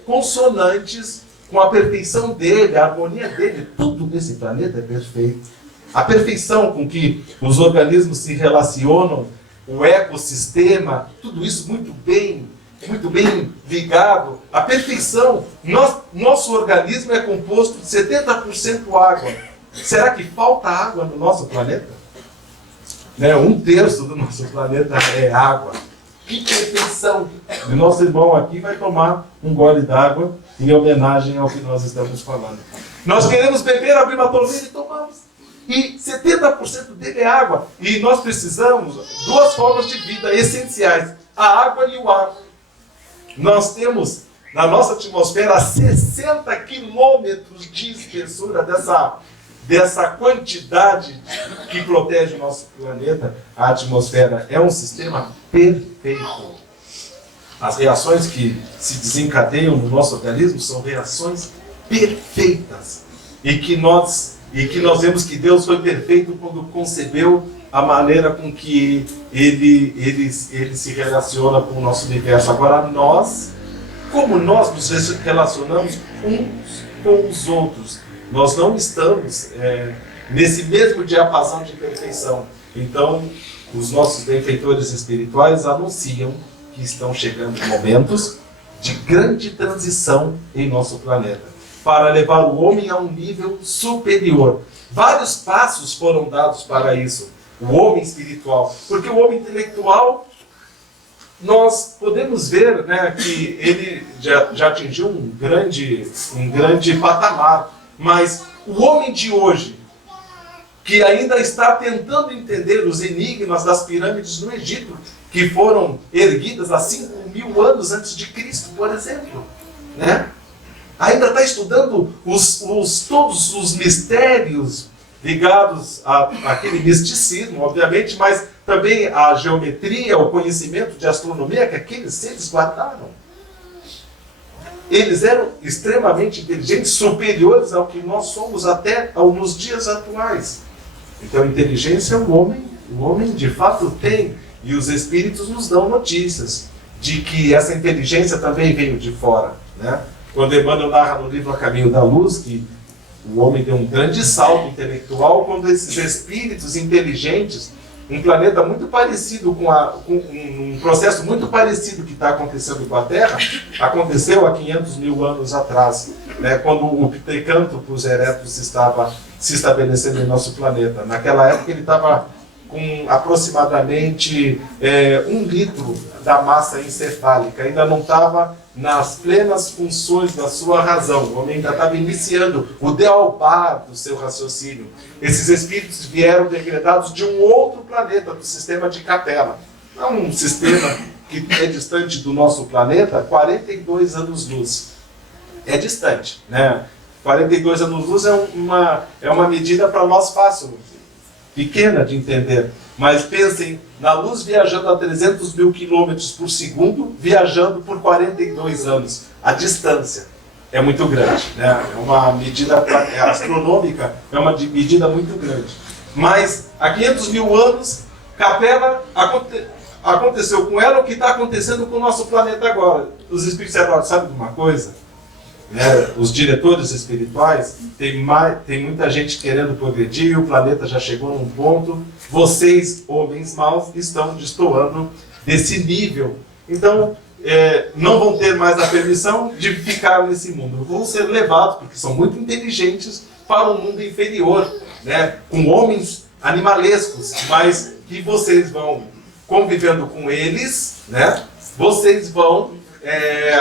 consonantes com a perfeição dele, a harmonia dele. Tudo nesse planeta é perfeito. A perfeição com que os organismos se relacionam, o ecossistema, tudo isso muito bem ligado. A perfeição. Nosso organismo é composto de 70% água. Será que falta água no nosso planeta? 1/3 do nosso planeta é água. Que perfeição! O nosso irmão aqui vai tomar um gole d'água em homenagem ao que nós estamos falando. Nós queremos beber, abrir uma torneira e tomamos. E 70% dele é água. E nós precisamos de 2 formas de vida essenciais: a água e o ar. Nós temos na nossa atmosfera 60 quilômetros de espessura dessa quantidade que protege o nosso planeta. A atmosfera é um sistema perfeito. As reações que se desencadeiam no nosso organismo são reações perfeitas. E que nós vemos que Deus foi perfeito quando concebeu a maneira com que ele se relaciona com o nosso universo. Agora como nós nos relacionamos uns com os outros, nós não estamos nesse mesmo diapasão de perfeição. Então, os nossos benfeitores espirituais anunciam que estão chegando momentos de grande transição em nosso planeta, para levar o homem a um nível superior. Vários passos foram dados para isso. O homem espiritual, porque o homem intelectual, nós podemos ver, que ele já atingiu um grande patamar, mas o homem de hoje, que ainda está tentando entender os enigmas das pirâmides no Egito, que foram erguidas há 5.000 anos antes de Cristo, por exemplo, ainda está estudando todos os mistérios ligados àquele misticismo, obviamente, mas também a geometria, o conhecimento de astronomia que aqueles seres guardaram. Eles eram extremamente inteligentes, superiores ao que nós somos até nos dias atuais. Então, inteligência o homem de fato tem, e os espíritos nos dão notícias de que essa inteligência também veio de fora. Quando Emmanuel narra no livro A Caminho da Luz que o homem deu um grande salto intelectual quando esses espíritos inteligentes, um planeta muito parecido com um processo muito parecido que está acontecendo com a Terra, aconteceu há 500.000 anos atrás, quando o Ptecântropus erectus estava se estabelecendo em nosso planeta. Naquela época ele estava com aproximadamente 1 litro da massa encefálica, ainda não estava nas plenas funções da sua razão. O homem ainda estava iniciando o dealbar do seu raciocínio. Esses espíritos vieram degradados de um outro planeta, do sistema de Capella. É um sistema que é distante do nosso planeta 42 anos-luz. É distante, 42 anos-luz é uma medida para nós fácil, pequena de entender. Mas pensem na luz viajando a 300.000 quilômetros por segundo, viajando por 42 anos. A distância é muito grande. É uma medida astronômica, é uma medida muito grande. Mas há 500.000 anos, Capella aconteceu com ela o que está acontecendo com o nosso planeta agora. Os espíritos agora, sabe de uma coisa? Os diretores espirituais, tem muita gente querendo progredir, o planeta já chegou num ponto, vocês, homens maus, estão destoando desse nível. Então, não vão ter mais a permissão de ficar nesse mundo. Vão ser levados, porque são muito inteligentes, para um mundo inferior, com homens animalescos, mas que vocês vão convivendo com eles, vocês vão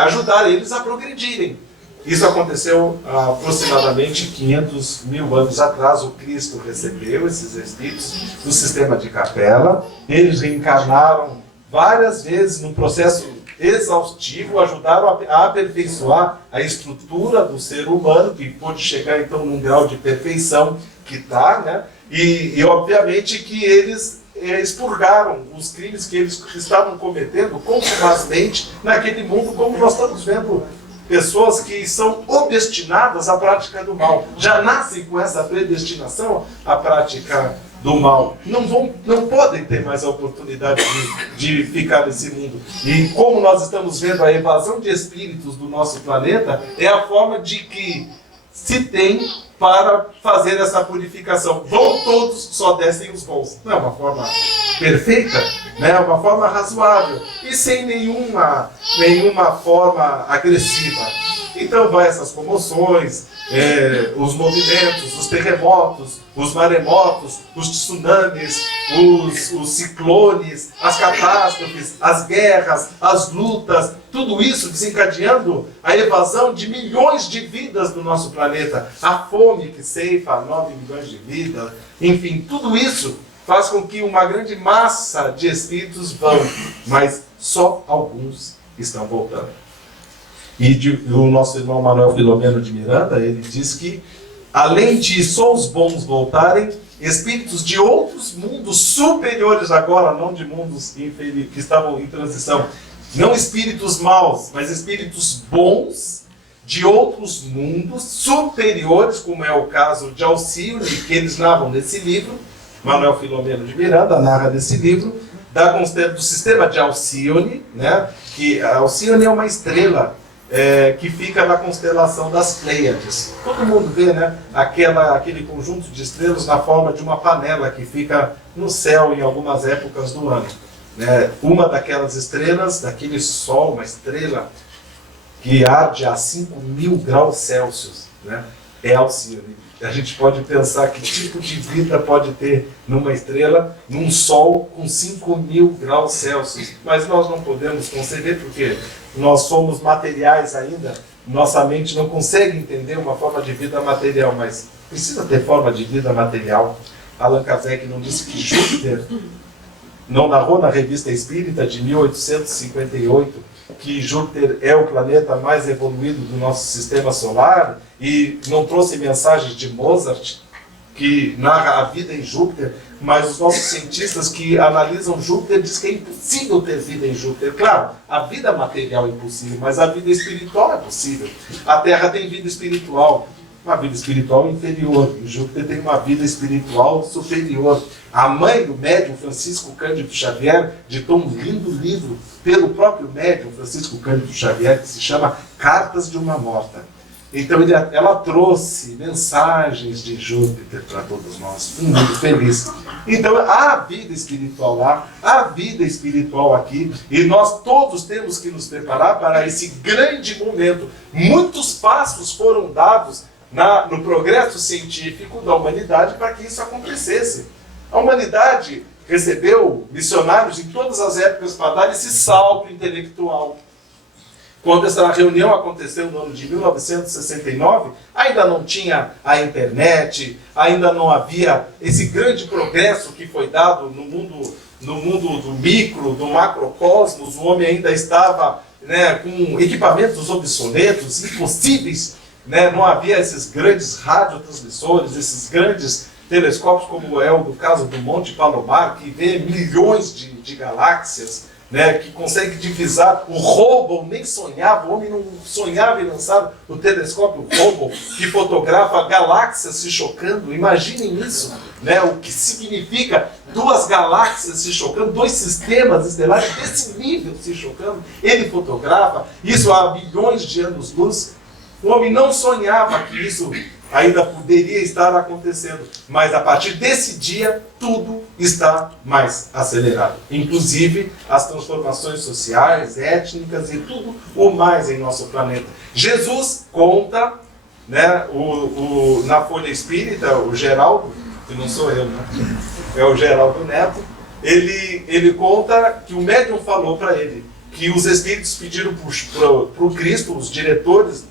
ajudar eles a progredirem. Isso aconteceu há aproximadamente 500.000 anos atrás. O Cristo recebeu esses espíritos do sistema de Capella. Eles reencarnaram várias vezes num processo exaustivo, ajudaram a aperfeiçoar a estrutura do ser humano, que pôde chegar então num grau de perfeição que está, né? E obviamente que eles expurgaram os crimes que eles estavam cometendo contumazmente naquele mundo, como nós estamos vendo pessoas que são obstinadas à prática do mal, já nascem com essa predestinação à prática do mal, não podem ter mais a oportunidade de ficar nesse mundo. E como nós estamos vendo a evasão de espíritos do nosso planeta, é a forma de que se tem para fazer essa purificação. Vão todos, só descem os bons. Não é uma forma perfeita, né? É uma forma razoável e sem nenhuma forma agressiva. Então vai essas comoções, os movimentos, os terremotos, os maremotos, os tsunamis, os ciclones, as catástrofes, as guerras, as lutas, tudo isso desencadeando a evasão de milhões de vidas do nosso planeta, a fome que ceifa 9 milhões de vidas, enfim, tudo isso faz com que uma grande massa de espíritos vão, mas só alguns estão voltando. E o nosso irmão Manuel Filomeno de Miranda, ele diz que, além de só os bons voltarem, espíritos de outros mundos superiores agora, não de mundos que estavam em transição, não espíritos maus, mas espíritos bons, de outros mundos superiores, como é o caso de Alcione, que eles narram nesse livro, Manuel Filomeno de Miranda narra nesse livro, do sistema de Alcione, né? Que a Alcione é uma estrela que fica na constelação das Pleiades. Todo mundo vê, né? Aquele conjunto de estrelas na forma de uma panela que fica no céu em algumas épocas do ano. Né? Uma daquelas estrelas, daquele sol, uma estrela que arde a 5.000 graus Celsius, né? É Alcione. A gente pode pensar que tipo de vida pode ter numa estrela, num sol com 5.000 graus Celsius. Mas nós não podemos conceber porque nós somos materiais ainda. Nossa mente não consegue entender uma forma de vida material, mas precisa ter forma de vida material. Allan Kardec não disse que Júpiter, não narrou na Revista Espírita de 1858, que Júpiter é o planeta mais evoluído do nosso sistema solar, e não trouxe mensagens de Mozart, que narra a vida em Júpiter, mas os nossos cientistas que analisam Júpiter dizem que é impossível ter vida em Júpiter. Claro, a vida material é impossível, mas a vida espiritual é possível. A Terra tem vida espiritual, uma vida espiritual inferior, e Júpiter tem uma vida espiritual superior. A mãe do médium Francisco Cândido Xavier ditou um lindo livro pelo próprio médium Francisco Cândido Xavier, que se chama Cartas de uma Morta. Então ela trouxe mensagens de Júpiter para todos nós, um mundo feliz. Então há vida espiritual lá, há vida espiritual aqui, e nós todos temos que nos preparar para esse grande momento. Muitos passos foram dados no progresso científico da humanidade para que isso acontecesse. A humanidade recebeu missionários em todas as épocas para dar esse salto intelectual. Quando essa reunião aconteceu no ano de 1969, ainda não tinha a internet, ainda não havia esse grande progresso que foi dado no mundo do micro, do macrocosmos. O homem ainda estava, né, com equipamentos obsoletos, impossíveis, né? Não havia esses grandes radiotransmissores, esses grandes telescópios, como é o do caso do Monte Palomar, que vê milhões de galáxias, né, que consegue divisar. O Hubble nem sonhava, o homem não sonhava em lançar o telescópio Hubble, que fotografa galáxias se chocando. Imaginem isso, né, o que significa duas galáxias se chocando, dois sistemas estelares desse nível se chocando. Ele fotografa isso há bilhões de anos-luz. O homem não sonhava que isso ainda poderia estar acontecendo, mas a partir desse dia tudo está mais acelerado, inclusive as transformações sociais, étnicas e tudo o mais em nosso planeta. Jesus conta, né, na Folha Espírita, o Geraldo, que não sou eu, né? É o Geraldo Neto, ele conta que o médium falou para ele que os espíritos pediram para o Cristo, os diretores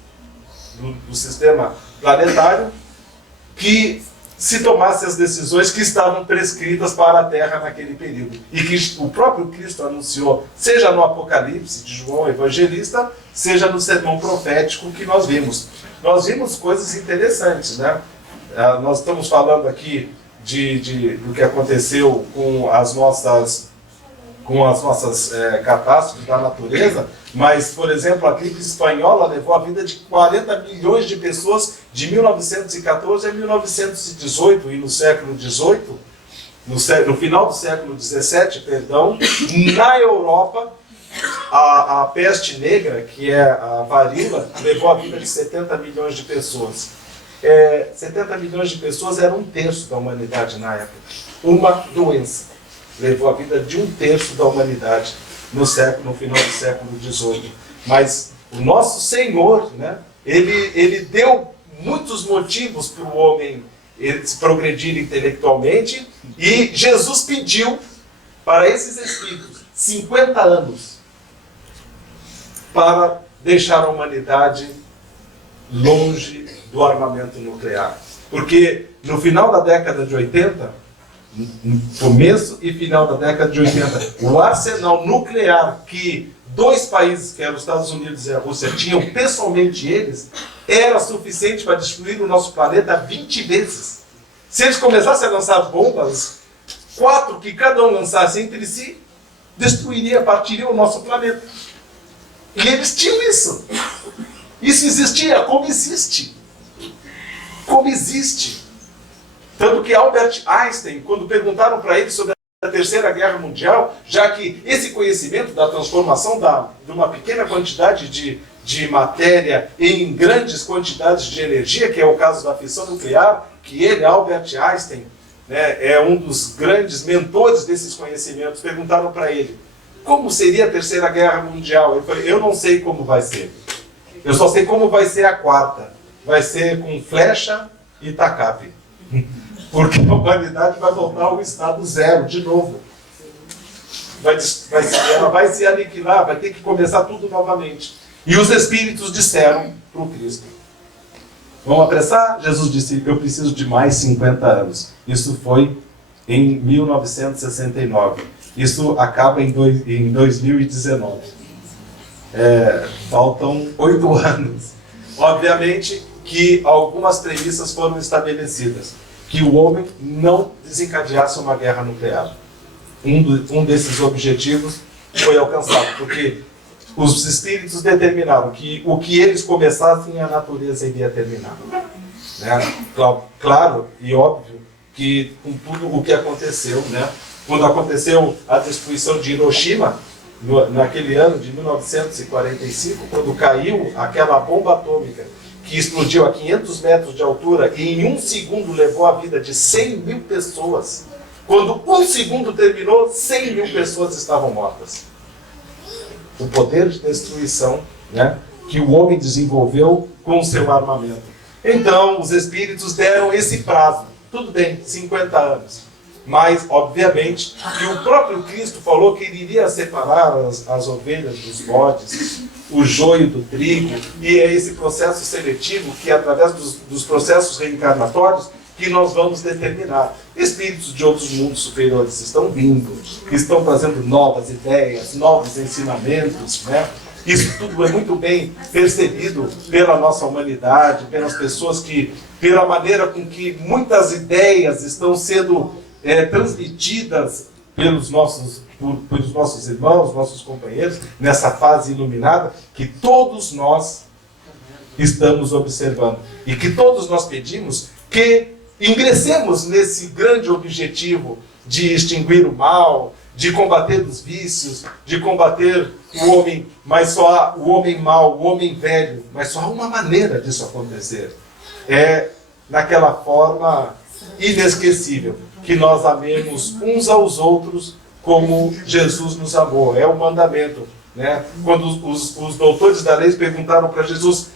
do sistema planetário, que se tomasse as decisões que estavam prescritas para a terra naquele período. E que o próprio Cristo anunciou, seja no Apocalipse de João Evangelista, seja no sermão profético que nós vimos. Nós vimos coisas interessantes, né? Nós estamos falando aqui do que aconteceu com as nossas catástrofes da natureza, mas, por exemplo, a gripe espanhola levou a vida de 40 milhões de pessoas de 1914 a 1918, e no século XVIII, no final do século XVII, perdão, na Europa, a peste negra, que é a varíola, levou a vida de 70 milhões de pessoas. 70 milhões de pessoas era 1/3 da humanidade na época. Uma doença levou a vida de 1/3 da humanidade no final do século XVIII. Mas o nosso Senhor, né, ele deu muitos motivos para o homem progredir intelectualmente, e Jesus pediu para esses espíritos 50 anos para deixar a humanidade longe do armamento nuclear. Porque no final da década de 80, no começo e final da década de 80, o arsenal nuclear que dois países, que eram os Estados Unidos e a Rússia, tinham pessoalmente eles, era suficiente para destruir o nosso planeta 20 vezes. Se eles começassem a lançar bombas, 4 que cada um lançasse entre si, partiria o nosso planeta. E eles tinham isso. Isso existia, como existe. Como existe. Tanto que Albert Einstein, quando perguntaram para ele sobre a Terceira Guerra Mundial, já que esse conhecimento da transformação de uma pequena quantidade de matéria em grandes quantidades de energia, que é o caso da fissão nuclear, que ele, Albert Einstein, né, é um dos grandes mentores desses conhecimentos, perguntaram para ele, como seria a Terceira Guerra Mundial? Ele falou, eu não sei como vai ser. Eu só sei como vai ser a quarta. Vai ser com flecha e tacape. Porque a humanidade vai voltar ao estado zero de novo. Ela vai se aniquilar, vai ter que começar tudo novamente. E os espíritos disseram para o Cristo, vamos apressar? Jesus disse, eu preciso de mais 50 anos. Isso foi em 1969. Isso acaba em 2019. Faltam 8 anos. Obviamente que algumas premissas foram estabelecidas. Que o homem não desencadeasse uma guerra nuclear. Um desses objetivos foi alcançado, porque os espíritos determinaram que o que eles começassem, a natureza iria terminar. Né? Claro e óbvio que com tudo o que aconteceu, né? Quando aconteceu a destruição de Hiroshima, naquele ano de 1945, quando caiu aquela bomba atômica que explodiu a 500 metros de altura e em 1 segundo levou a vida de 100 mil pessoas. Quando 1 segundo terminou, 100 mil pessoas estavam mortas. O poder de destruição, né, que o homem desenvolveu com o seu armamento. Então, os espíritos deram esse prazo. Tudo bem, 50 anos. Mas, obviamente, que o próprio Cristo falou que ele iria separar as ovelhas dos bodes, o joio do trigo, e é esse processo seletivo que, através dos processos reencarnatórios, que nós vamos determinar. Espíritos de outros mundos superiores estão vindo, estão trazendo novas ideias, novos ensinamentos, né? Isso tudo é muito bem percebido pela nossa humanidade, pelas pessoas pela maneira com que muitas ideias estão sendo transmitidas pelos nossos irmãos, nossos companheiros, nessa fase iluminada, que todos nós estamos observando. E que todos nós pedimos que ingressemos nesse grande objetivo de extinguir o mal, de combater os vícios, de combater o homem, mas só o homem mau, o homem velho, mas só há uma maneira disso acontecer. É naquela forma inesquecível, que nós amemos uns aos outros como Jesus nos amou. É o mandamento. Né? Quando os doutores da lei perguntaram para Jesus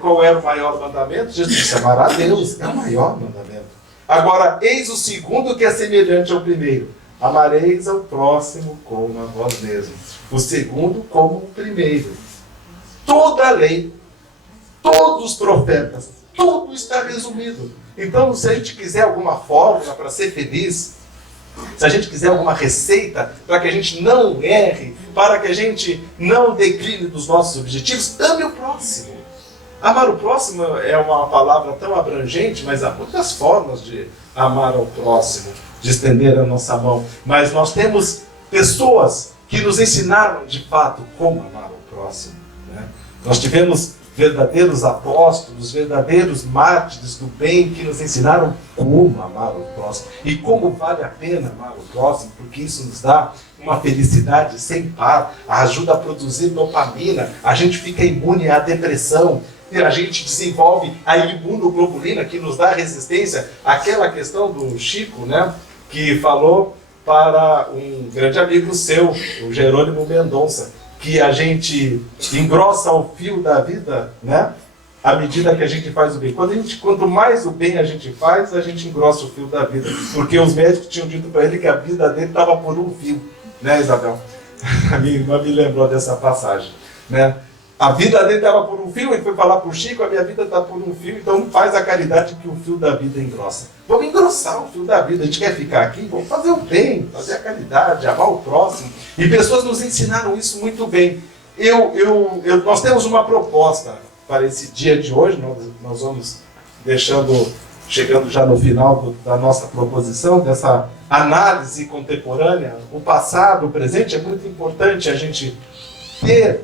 qual era o maior mandamento, Jesus disse, amar a Deus é o maior mandamento. Agora, eis o segundo que é semelhante ao primeiro. Amareis ao próximo como a vós mesmos. O segundo como o primeiro. Toda a lei, todos os profetas, Tudo está resumido. Então, se a gente quiser alguma fórmula para ser feliz, se a gente quiser alguma receita para que a gente não erre, para que a gente não decline dos nossos objetivos, ame o próximo. Amar o próximo é uma palavra tão abrangente, mas há muitas formas de amar ao próximo, de estender a nossa mão. Mas nós temos pessoas que nos ensinaram de fato como amar o próximo, né? Nós tivemos verdadeiros apóstolos, verdadeiros mártires do bem que nos ensinaram como amar o próximo e como vale a pena amar o próximo, porque isso nos dá uma felicidade sem par, ajuda a produzir dopamina, a gente fica imune à depressão, a gente desenvolve a imunoglobulina que nos dá resistência àquela questão do Chico, né, que falou para um grande amigo seu, o Jerônimo Mendonça, que a gente engrossa o fio da vida, né, à medida que a gente faz o bem. Quanto mais o bem a gente faz, a gente engrossa o fio da vida, porque os médicos tinham dito para ele que a vida dele estava por um fio, né, Isabel? A minha irmã me lembrou dessa passagem, né? A vida dele estava por um fio, ele foi falar para o Chico, a minha vida está por um fio, então faz a caridade que o fio da vida engrossa. Vamos engrossar o fio da vida, a gente quer ficar aqui, vamos fazer o bem, fazer a caridade, amar o próximo. E pessoas nos ensinaram isso muito bem. Nós temos uma proposta para esse dia de hoje, nós vamos chegando já no final da nossa proposição, dessa análise contemporânea, o passado, o presente, é muito importante a gente ter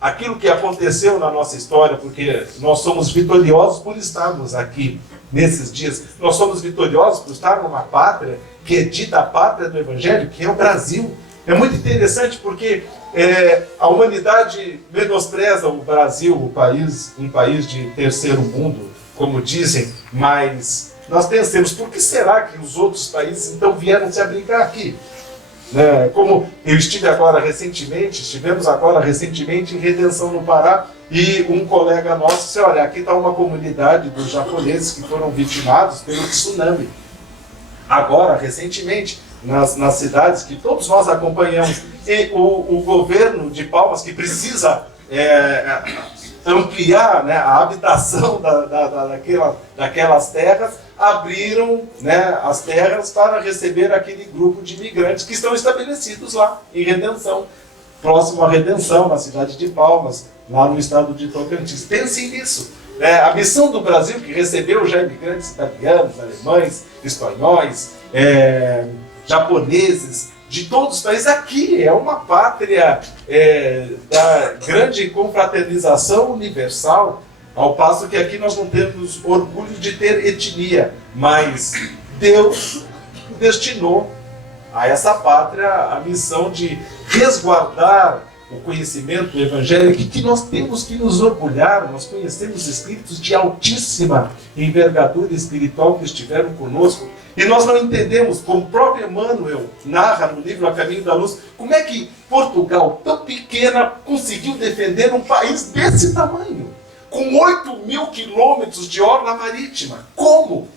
aquilo que aconteceu na nossa história, porque nós somos vitoriosos por estarmos aqui nesses dias. Nós somos vitoriosos por estar numa pátria que é dita a pátria do Evangelho, que é o Brasil. É muito interessante porque a humanidade menospreza o Brasil, um país de terceiro mundo, como dizem, mas nós pensamos, por que será que os outros países então vieram se abrigar aqui? Como estivemos agora recentemente em Redenção no Pará, e um colega nosso disse, olha, aqui está uma comunidade dos japoneses que foram vitimados pelo tsunami. Agora, recentemente, nas cidades que todos nós acompanhamos, e o governo de Palmas, que precisa ampliar, né, a habitação daquelas terras, abriram, né, as terras para receber aquele grupo de imigrantes que estão estabelecidos lá em Redenção, próximo à Redenção, na cidade de Palmas, lá no estado de Tocantins. Pensem nisso. A missão do Brasil, que recebeu já imigrantes italianos, alemães, espanhóis, japoneses, de todos os países, aqui é uma pátria da grande confraternização universal, ao passo que aqui nós não temos orgulho de ter etnia, mas Deus destinou a essa pátria a missão de resguardar o conhecimento evangélico, que nós temos que nos orgulhar. Nós conhecemos espíritos de altíssima envergadura espiritual que estiveram conosco, e nós não entendemos, como o próprio Emmanuel narra no livro A Caminho da Luz, como é que Portugal, tão pequena, conseguiu defender um país desse tamanho, com 8.000 quilômetros de orla marítima. Como?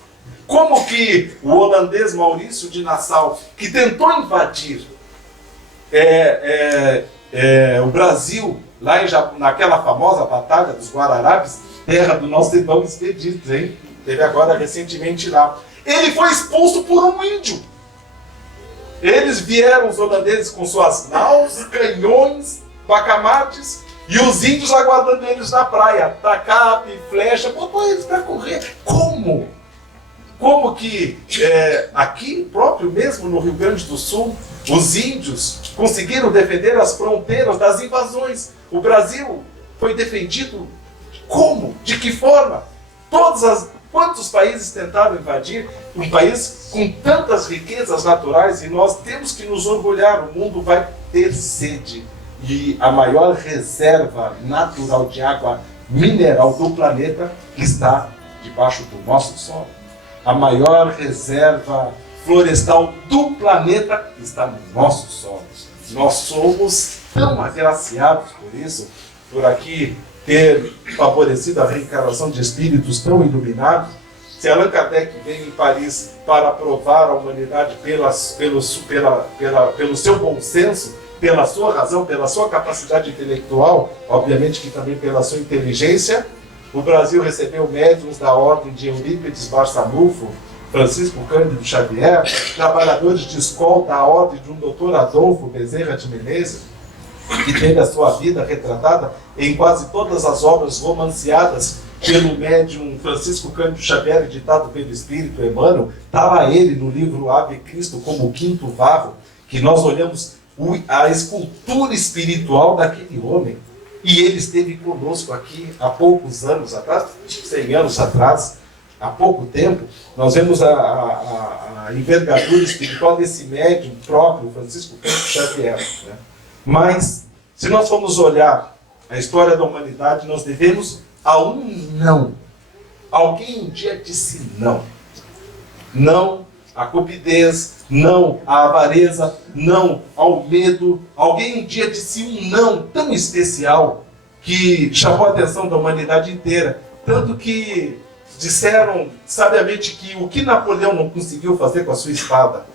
Como que o holandês Maurício de Nassau, que tentou invadir o Brasil, lá naquela famosa Batalha dos Guararapes, terra do nosso irmão Expedito, hein? Teve agora recentemente lá. Ele foi expulso por um índio. Eles vieram, os holandeses, com suas naus, canhões, bacamates, e os índios aguardando eles na praia, tacape, flecha, botou eles para correr. Como? Como que aqui próprio mesmo no Rio Grande do Sul, os índios conseguiram defender as fronteiras das invasões. O Brasil foi defendido como? De que forma? Quantos países tentaram invadir um país com tantas riquezas naturais, e nós temos que nos orgulhar. O mundo vai ter sede, e a maior reserva natural de água mineral do planeta está debaixo do nosso solo. A maior reserva florestal do planeta está no nosso solo. Nós somos tão agraciados por isso, por aqui ter favorecido a reencarnação de espíritos tão iluminados. Se Allan Kardec veio em Paris para provar a humanidade pelo seu bom senso, pela sua razão, pela sua capacidade intelectual, obviamente que também pela sua inteligência, o Brasil recebeu médiuns da ordem de Eurípides Barçanufo, Francisco Cândido Xavier, trabalhadores de escola da ordem de um doutor Adolfo Bezerra de Menezes, que teve a sua vida retratada em quase todas as obras romanceadas pelo médium Francisco Cândido Xavier, editado pelo Espírito Emmanuel. Está lá ele no livro Ave Cristo como o quinto varro, que nós olhamos a escultura espiritual daquele homem. E ele esteve conosco aqui há poucos anos atrás, 100 anos atrás, há pouco tempo. Nós vemos a envergadura espiritual desse médium próprio, Francisco Cândido Xavier, né? Mas, se nós formos olhar a história da humanidade, nós devemos a um não. Alguém um dia disse não. Não à cupidez, não à avareza, não ao medo. Alguém um dia disse um não tão especial que chamou a atenção da humanidade inteira. Tanto que disseram sabiamente que o que Napoleão não conseguiu fazer com a sua espada,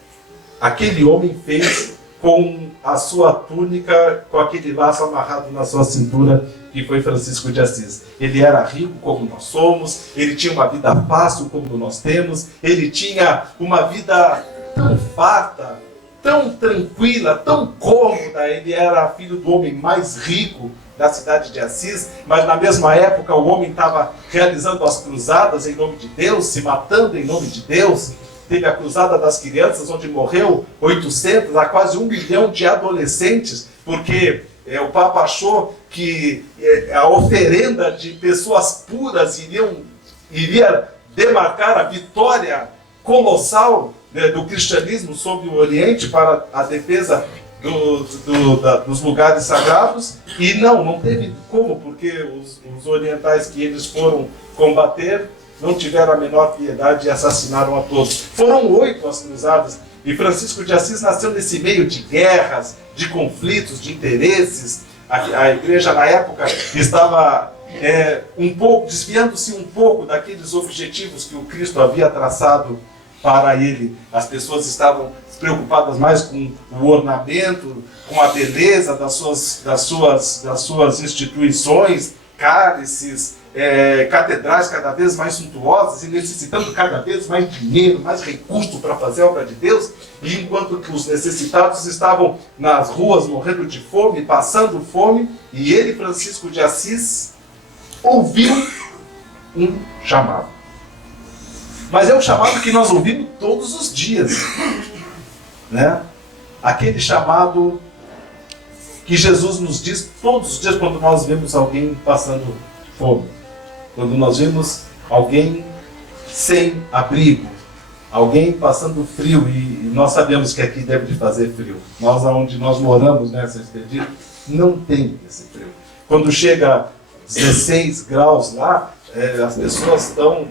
aquele homem fez com a sua túnica, com aquele laço amarrado na sua cintura, que foi Francisco de Assis. Ele era rico como nós somos, ele tinha uma vida fácil como nós temos, ele tinha uma vida tão farta, tão tranquila, tão cômoda. Ele era filho do homem mais rico da cidade de Assis, mas na mesma época o homem estava realizando as cruzadas em nome de Deus, se matando em nome de Deus. Teve a Cruzada das Crianças, onde morreu 800 a quase 1 milhão de adolescentes, porque o Papa achou que a oferenda de pessoas puras iria demarcar a vitória colossal, né, do cristianismo sobre o Oriente para a defesa dos lugares sagrados. E não teve como, porque os orientais que eles foram combater não tiveram a menor piedade e assassinaram a todos. Foram 8 as cruzadas. E Francisco de Assis nasceu nesse meio de guerras, de conflitos, de interesses. A igreja, na época, estava desviando-se um pouco daqueles objetivos que o Cristo havia traçado para ele. As pessoas estavam preocupadas mais com o ornamento, com a beleza das suas instituições, cálices, catedrais cada vez mais suntuosas e necessitando cada vez mais dinheiro, mais recurso para fazer a obra de Deus. E enquanto que os necessitados estavam nas ruas morrendo de fome, passando fome, e ele, Francisco de Assis, ouviu um chamado. Mas é um chamado que nós ouvimos todos os dias, né? Aquele chamado que Jesus nos diz todos os dias quando nós vemos alguém passando fome, quando nós vemos alguém sem abrigo, alguém passando frio, e nós sabemos que aqui deve de fazer frio. Nós, onde nós moramos nessa expedição, não tem esse frio. Quando chega 16 graus lá, as pessoas estão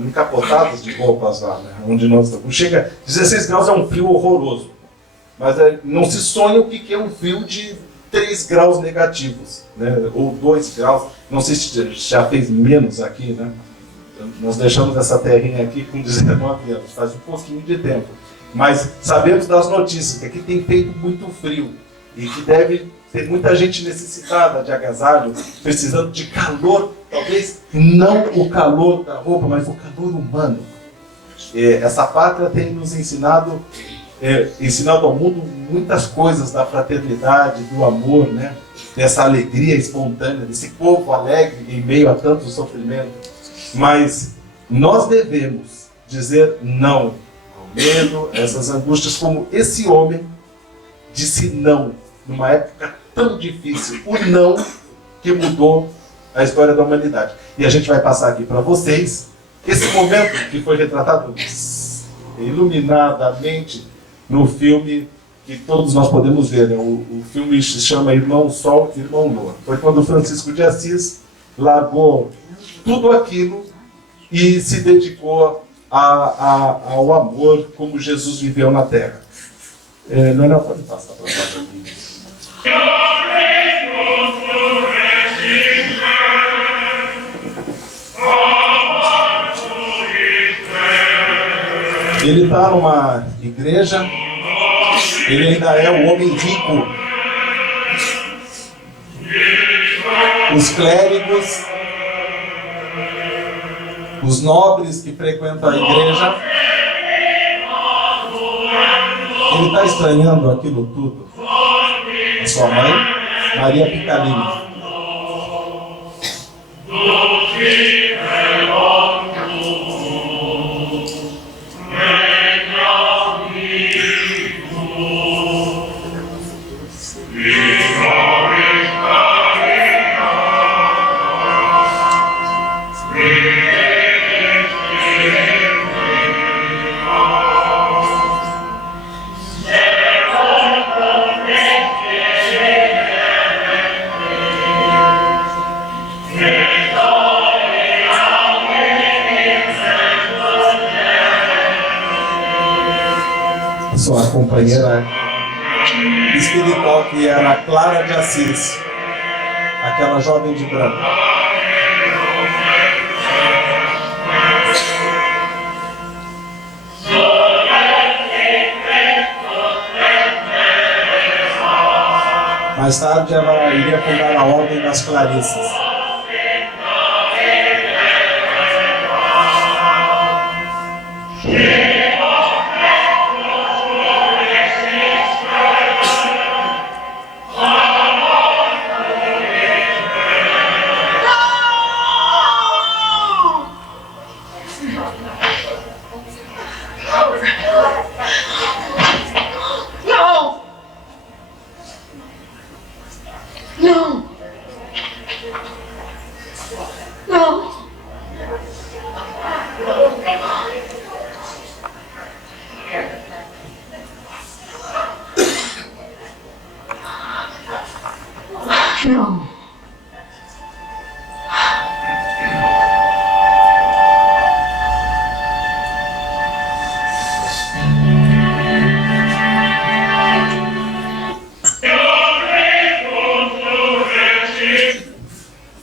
encapotadas de roupas lá, né, onde nós estamos. Chega 16 graus é um frio horroroso, mas não se sonha o que é um frio de 3 graus negativos, né, ou 2 graus. Não sei se já fez menos aqui, né? Nós deixamos essa terrinha aqui com 19 anos, faz um pouquinho de tempo. Mas sabemos das notícias que aqui tem feito muito frio e que deve ter muita gente necessitada de agasalho, precisando de calor, talvez não o calor da roupa, mas o calor humano. Essa pátria tem nos ensinado ao mundo muitas coisas da fraternidade, do amor, né? Dessa alegria espontânea, desse povo alegre em meio a tanto sofrimento. Mas nós devemos dizer não ao medo, a essas angústias, como esse homem disse não numa época tão difícil. O não que mudou a história da humanidade. E a gente vai passar aqui para vocês esse momento que foi retratado iluminadamente no filme que todos nós podemos ver, né? O filme se chama Irmão Sol, Irmão Lua. Foi quando Francisco de Assis largou tudo aquilo e se dedicou ao amor como Jesus viveu na Terra. Não, pode passar para nós aqui. Ele está numa igreja, ele ainda é um homem rico. Os clérigos os nobres que frequentam a igreja. Ele está estranhando aquilo tudo. A sua mãe, Maria Picalini. Sua companheira espiritual, que era Clara de Assis, aquela jovem de branco. Mais tarde ela iria fundar a Ordem das Clarissas.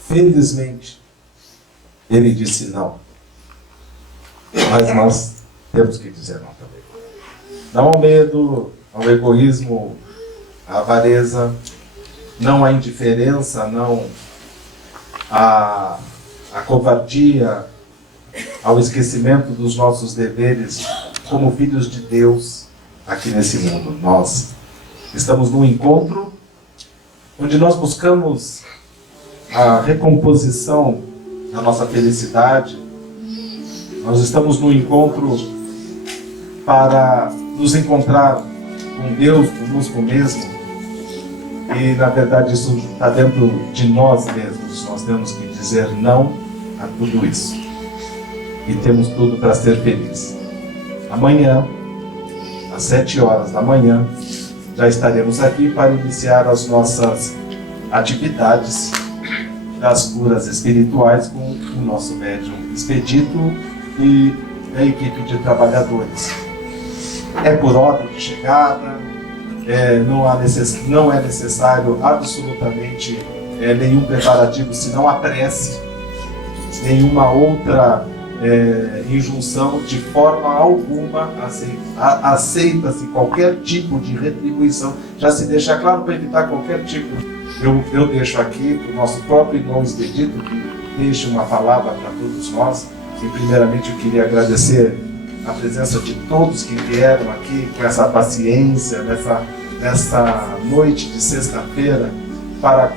Felizmente, ele disse não. Mas nós temos que dizer não também. Não ao medo, ao egoísmo, à avareza, não à indiferença, não à covardia, ao esquecimento dos nossos deveres como filhos de Deus aqui nesse mundo. Nós estamos num encontro onde nós buscamos a recomposição da nossa felicidade. Nós estamos no encontro para nos encontrar com Deus, conosco mesmo. E, na verdade, isso está dentro de nós mesmos. Nós temos que dizer não a tudo isso. E temos tudo para ser felizes. Amanhã, às 7 horas da manhã, já estaremos aqui para iniciar as nossas atividades das curas espirituais com o nosso médium Expedito e a equipe de trabalhadores. É por ordem de chegada, não é necessário absolutamente nenhum preparativo, senão a prece, nenhuma outra injunção, de forma alguma aceita-se qualquer tipo de retribuição. Já se deixa claro, para evitar qualquer tipo. Eu deixo aqui para o nosso próprio irmão Expedito, que deixe uma palavra para todos nós. E primeiramente eu queria agradecer a presença de todos que vieram aqui com essa paciência, nessa noite de sexta-feira, para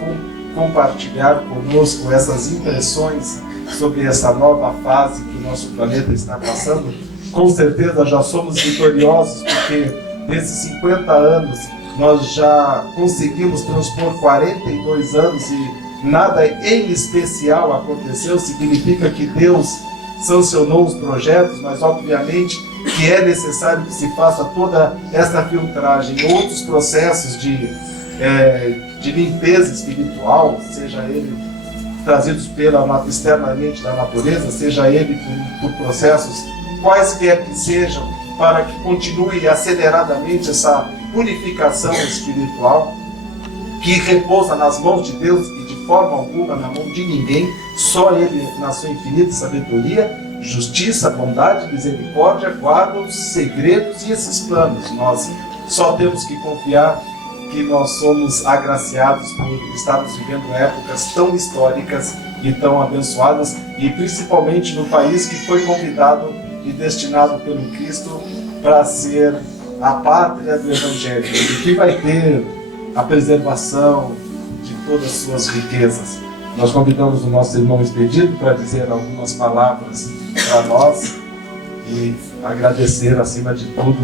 compartilhar conosco essas impressões sobre essa nova fase que o nosso planeta está passando. Com certeza já somos vitoriosos, porque nesses 50 anos nós já conseguimos transpor 42 anos e nada em especial aconteceu. Significa que Deus sancionou os projetos, mas obviamente que é necessário que se faça toda essa filtragem, outros processos de limpeza espiritual, seja ele trazidos externamente da natureza, seja ele por processos quaisquer que sejam, para que continue aceleradamente essa purificação espiritual que repousa nas mãos de Deus e de forma alguma na mão de ninguém. Só Ele, na sua infinita sabedoria, justiça, bondade, misericórdia, guarda os segredos e esses planos. Nós só temos que confiar que nós somos agraciados por estarmos vivendo épocas tão históricas e tão abençoadas, e principalmente no país que foi convidado e destinado pelo Cristo para ser a pátria do Evangelho, e que vai ter a preservação de todas as suas riquezas. Nós convidamos o nosso irmão Expedito para dizer algumas palavras para nós e agradecer, acima de tudo,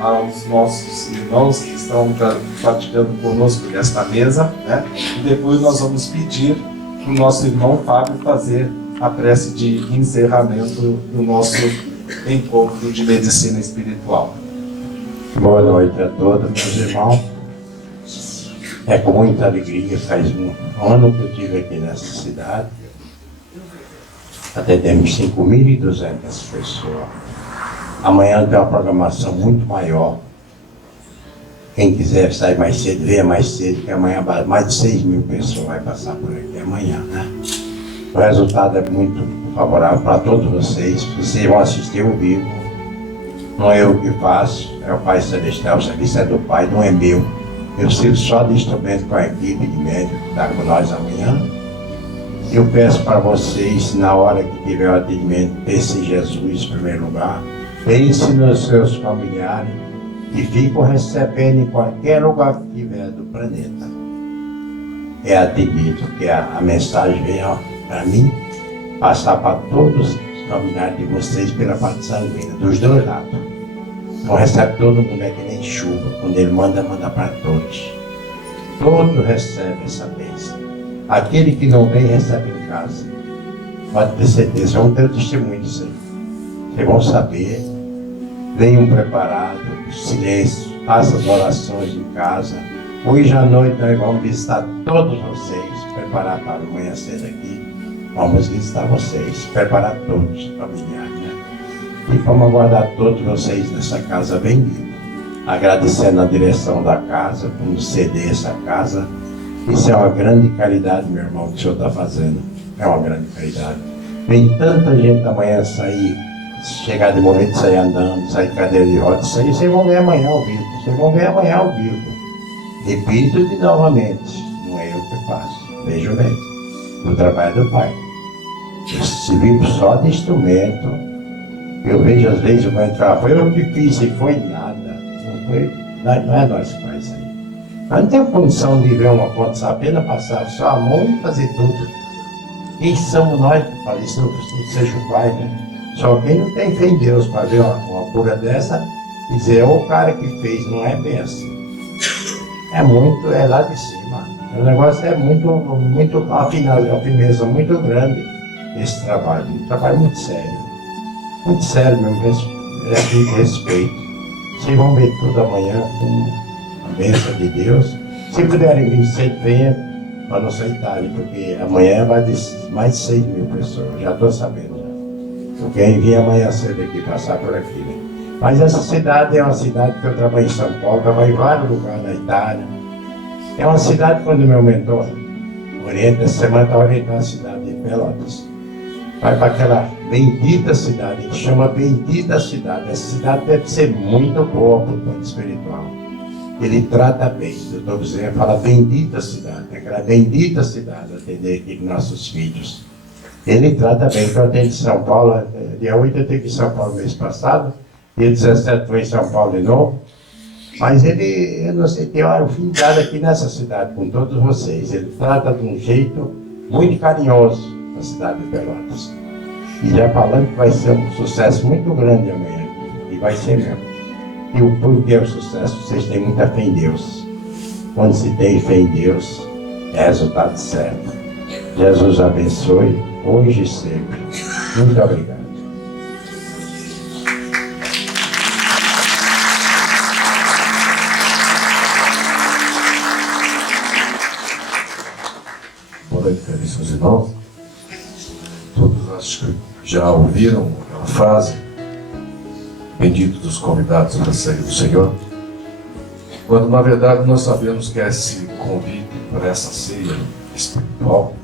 aos nossos irmãos que estão partilhando conosco nesta mesa, né? E depois nós vamos pedir para o nosso irmão Fábio fazer a prece de encerramento do nosso encontro de medicina espiritual. Boa noite a todos, meus irmãos. É com muita alegria, faz um ano que eu estive aqui nessa cidade. Atendemos 5.200 pessoas. Amanhã tem uma programação muito maior. Quem quiser sair mais cedo, venha mais cedo, que amanhã mais de 6.000 pessoas vai passar por aqui amanhã, né? O resultado é muito favorável para todos vocês. Vocês vão assistir ao vivo. Não é eu que faço, é o Pai Celestial, o serviço é do Pai, não é meu. Eu sirvo só de instrumento com a equipe de médico que está com nós amanhã. Eu peço para vocês, na hora que tiver o atendimento, pense em Jesus em primeiro lugar. Pense nos seus familiares e fiquem recebendo em qualquer lugar que tiver do planeta. É atendido, que a mensagem vem para mim, passar para todos os familiares de vocês pela parte sanguínea, dos dois lados. Não recebe todo mundo, é que nem chuva. Quando ele manda, manda para todos. Todos recebem essa bênção. Aquele que não vem, recebe em casa. Pode ter certeza, vamos ter o testemunho disso aí. Vocês vão saber. Venham preparados, silêncio, façam as orações em casa. Hoje à noite nós vamos visitar todos vocês, preparar para amanhã cedo aqui. Vamos visitar vocês, preparar todos, familiares, né? E vamos aguardar todos vocês nessa casa bendita. Agradecendo a direção da casa por nos ceder essa casa. Isso é uma grande caridade, meu irmão, que o senhor está fazendo. É uma grande caridade. Vem tanta gente amanhã sair, chegar de momento, sair andando, sair de cadeira de rodas, isso aí vocês vão ver amanhã ao vivo. Vocês vão ver amanhã ao vivo. Repito de novamente, não é eu que faço. Vejam bem, o trabalho do Pai. Eu sirvo só de instrumento. Eu vejo às vezes eu vou entrar, foi eu que fiz e foi nada. Não é nós que faz isso aí. Nós não temos condição de ver uma conta, apenas passar só a mão e fazer tudo. Quem somos nós para fazer isso? Não seja o Pai, né? Só quem não tem fé em Deus para ver uma cura dessa, dizer, o cara que fez, não é bem assim. É lá de cima. O negócio é muito afinado, é uma firmeza muito grande esse trabalho. Um trabalho muito sério. Muito sério mesmo, respeito. Vocês vão ver tudo amanhã com a bênção de Deus. Se puderem vir cedo, venha para nossa Itália, porque amanhã vai de mais de 6.000 pessoas. Já estou sabendo. Quem vir amanhã cedo aqui, passar por aqui, né? Mas essa cidade é uma cidade que eu trabalho em São Paulo, trabalho em vários lugares da Itália. É uma cidade, quando meu mentor orienta, essa semana está orientando a cidade de Pelotas. Vai para aquela bendita cidade, que chama Bendita Cidade. Essa cidade deve ser muito boa para o plano espiritual. Ele trata bem. O doutor Bezerra fala Bendita Cidade, aquela bendita cidade, atender aqui com nossos filhos. Ele trata bem, que eu atendo em São Paulo, dia 8 eu estive em São Paulo mês passado, dia 17 foi em São Paulo de novo, mas ele, eu não sei, tem uma afinidade aqui nessa cidade com todos vocês. Ele trata de um jeito muito carinhoso na cidade de Pelotas. E já falando que vai ser um sucesso muito grande amanhã, e vai ser mesmo. E o porquê é o sucesso? Vocês têm muita fé em Deus. Quando se tem fé em Deus, é resultado certo. Jesus abençoe, hoje e sempre. Muito obrigado. Boa noite, caríssimos irmãos. Todos acho que já ouviram aquela frase, bendito dos convidados para a ceia do Senhor, quando na verdade nós sabemos que esse convite para essa ceia espiritual,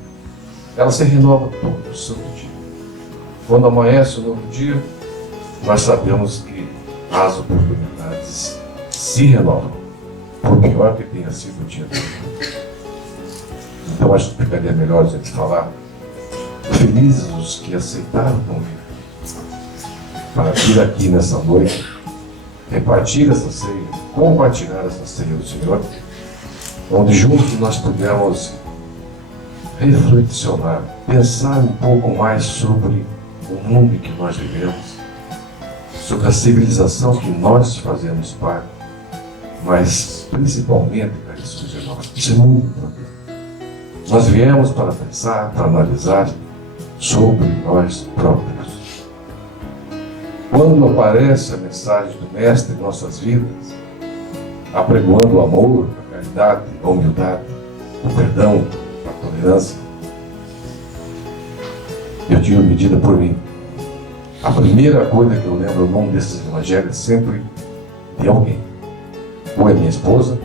ela se renova todo santo dia. Quando amanhece o novo dia, nós sabemos que as oportunidades se renovam, por pior que tenha sido o dia. Então acho que ficaria melhor a gente falar Felizes os que aceitaram o convite para vir aqui nessa noite, repartir essa ceia, compartilhar essa ceia do Senhor, onde juntos nós pudemos reflexionar, pensar um pouco mais sobre o mundo em que nós vivemos, sobre a civilização que nós fazemos parte, mas principalmente, caríssimos irmãos, isso é muito importante. Nós viemos para pensar, para analisar sobre nós próprios. Quando aparece a mensagem do Mestre em nossas vidas, apregoando o amor, a caridade, a humildade, o perdão, a tolerância, eu tiro medida por mim. A primeira coisa que eu lembro no nome desses evangelhos é sempre de alguém. Ou é minha esposa,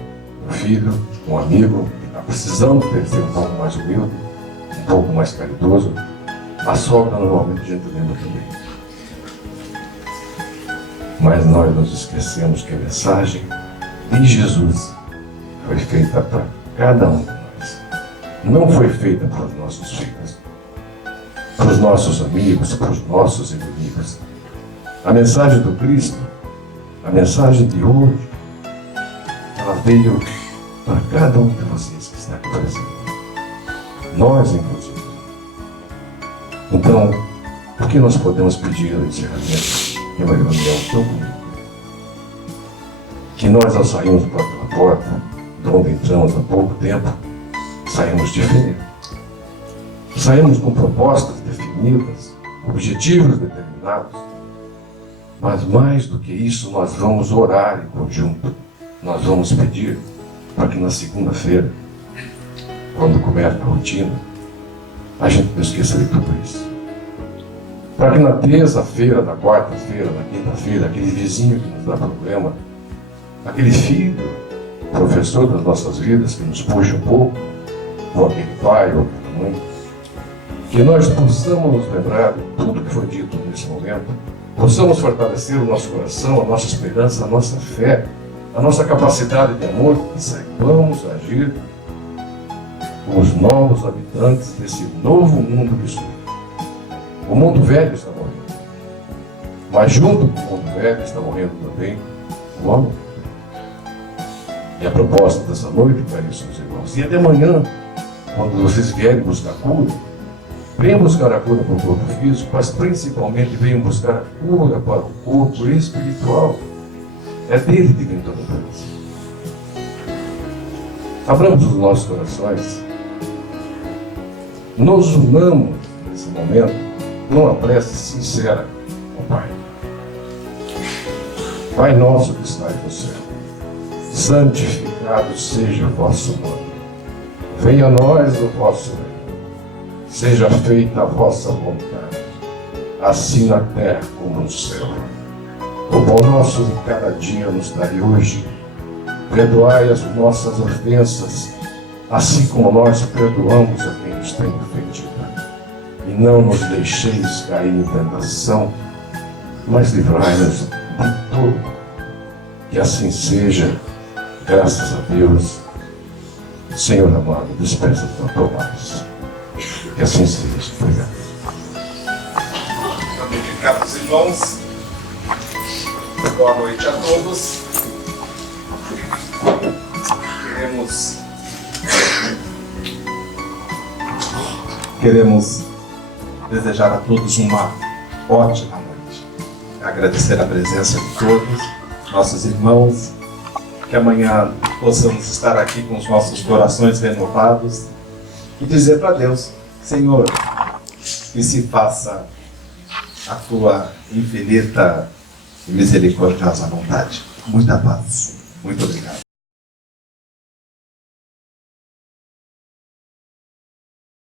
um filho, um amigo, que está precisando ser um pouco mais humilde, um pouco mais caridoso. A sogra normalmente a gente lembra também. Mas nós nos esquecemos que a mensagem de Jesus foi feita para cada um de nós. Não foi feita para os nossos filhos, para os nossos amigos, para os nossos inimigos. A mensagem do Cristo, a mensagem de hoje, ela veio para cada um de vocês que está aqui presente. Nós, inclusive. Então, o que nós podemos pedir no encerramento de uma reunião tão bonita? Que nós, ao sairmos pela porta, de onde entramos há pouco tempo, saímos diferentes. Saímos com propostas definidas, objetivos determinados. Mas mais do que isso, nós vamos orar em conjunto. Nós vamos pedir para que na segunda-feira, quando começa a rotina, a gente não esqueça de tudo isso. Para que na terça-feira, na quarta-feira, na quinta-feira, aquele vizinho que nos dá problema, aquele filho, professor das nossas vidas, que nos puxa um pouco, ou aquele pai, ou aquela mãe, que nós possamos nos lembrar de tudo que foi dito nesse momento, possamos fortalecer o nosso coração, a nossa esperança, a nossa fé, a nossa capacidade de amor, e saibamos agir com os novos habitantes desse novo mundo que surge. O mundo velho está morrendo, mas junto com o mundo velho está morrendo também o homem. E a proposta dessa noite, caríssimos irmãos, e até amanhã, quando vocês vierem buscar cura, venham buscar a cura para o corpo físico, mas principalmente venham buscar a cura para o corpo espiritual. É dele que vem toda a coisa. Abramos os nossos corações, nos unamos nesse momento numa prece sincera ao Pai. Pai nosso que estais no céu, santificado seja o vosso nome. Venha a nós o vosso reino. Seja feita a vossa vontade, assim na terra como no céu. O pão nosso de cada dia nos dai hoje. Perdoai as nossas ofensas, assim como nós perdoamos a quem nos tem ofendido. E não nos deixeis cair em tentação, mas livrai-nos de todo. Que assim seja, graças a Deus. Senhor amado, despeça da tua paz. Que assim seja. Obrigado. Caros irmãos, boa noite a todos. Queremos desejar a todos uma ótima noite. Agradecer a presença de todos, nossos irmãos, que amanhã possamos estar aqui com os nossos corações renovados e dizer para Deus: Senhor, que se faça a tua infinita e misericordiosa vontade. Muita paz. Muito obrigado.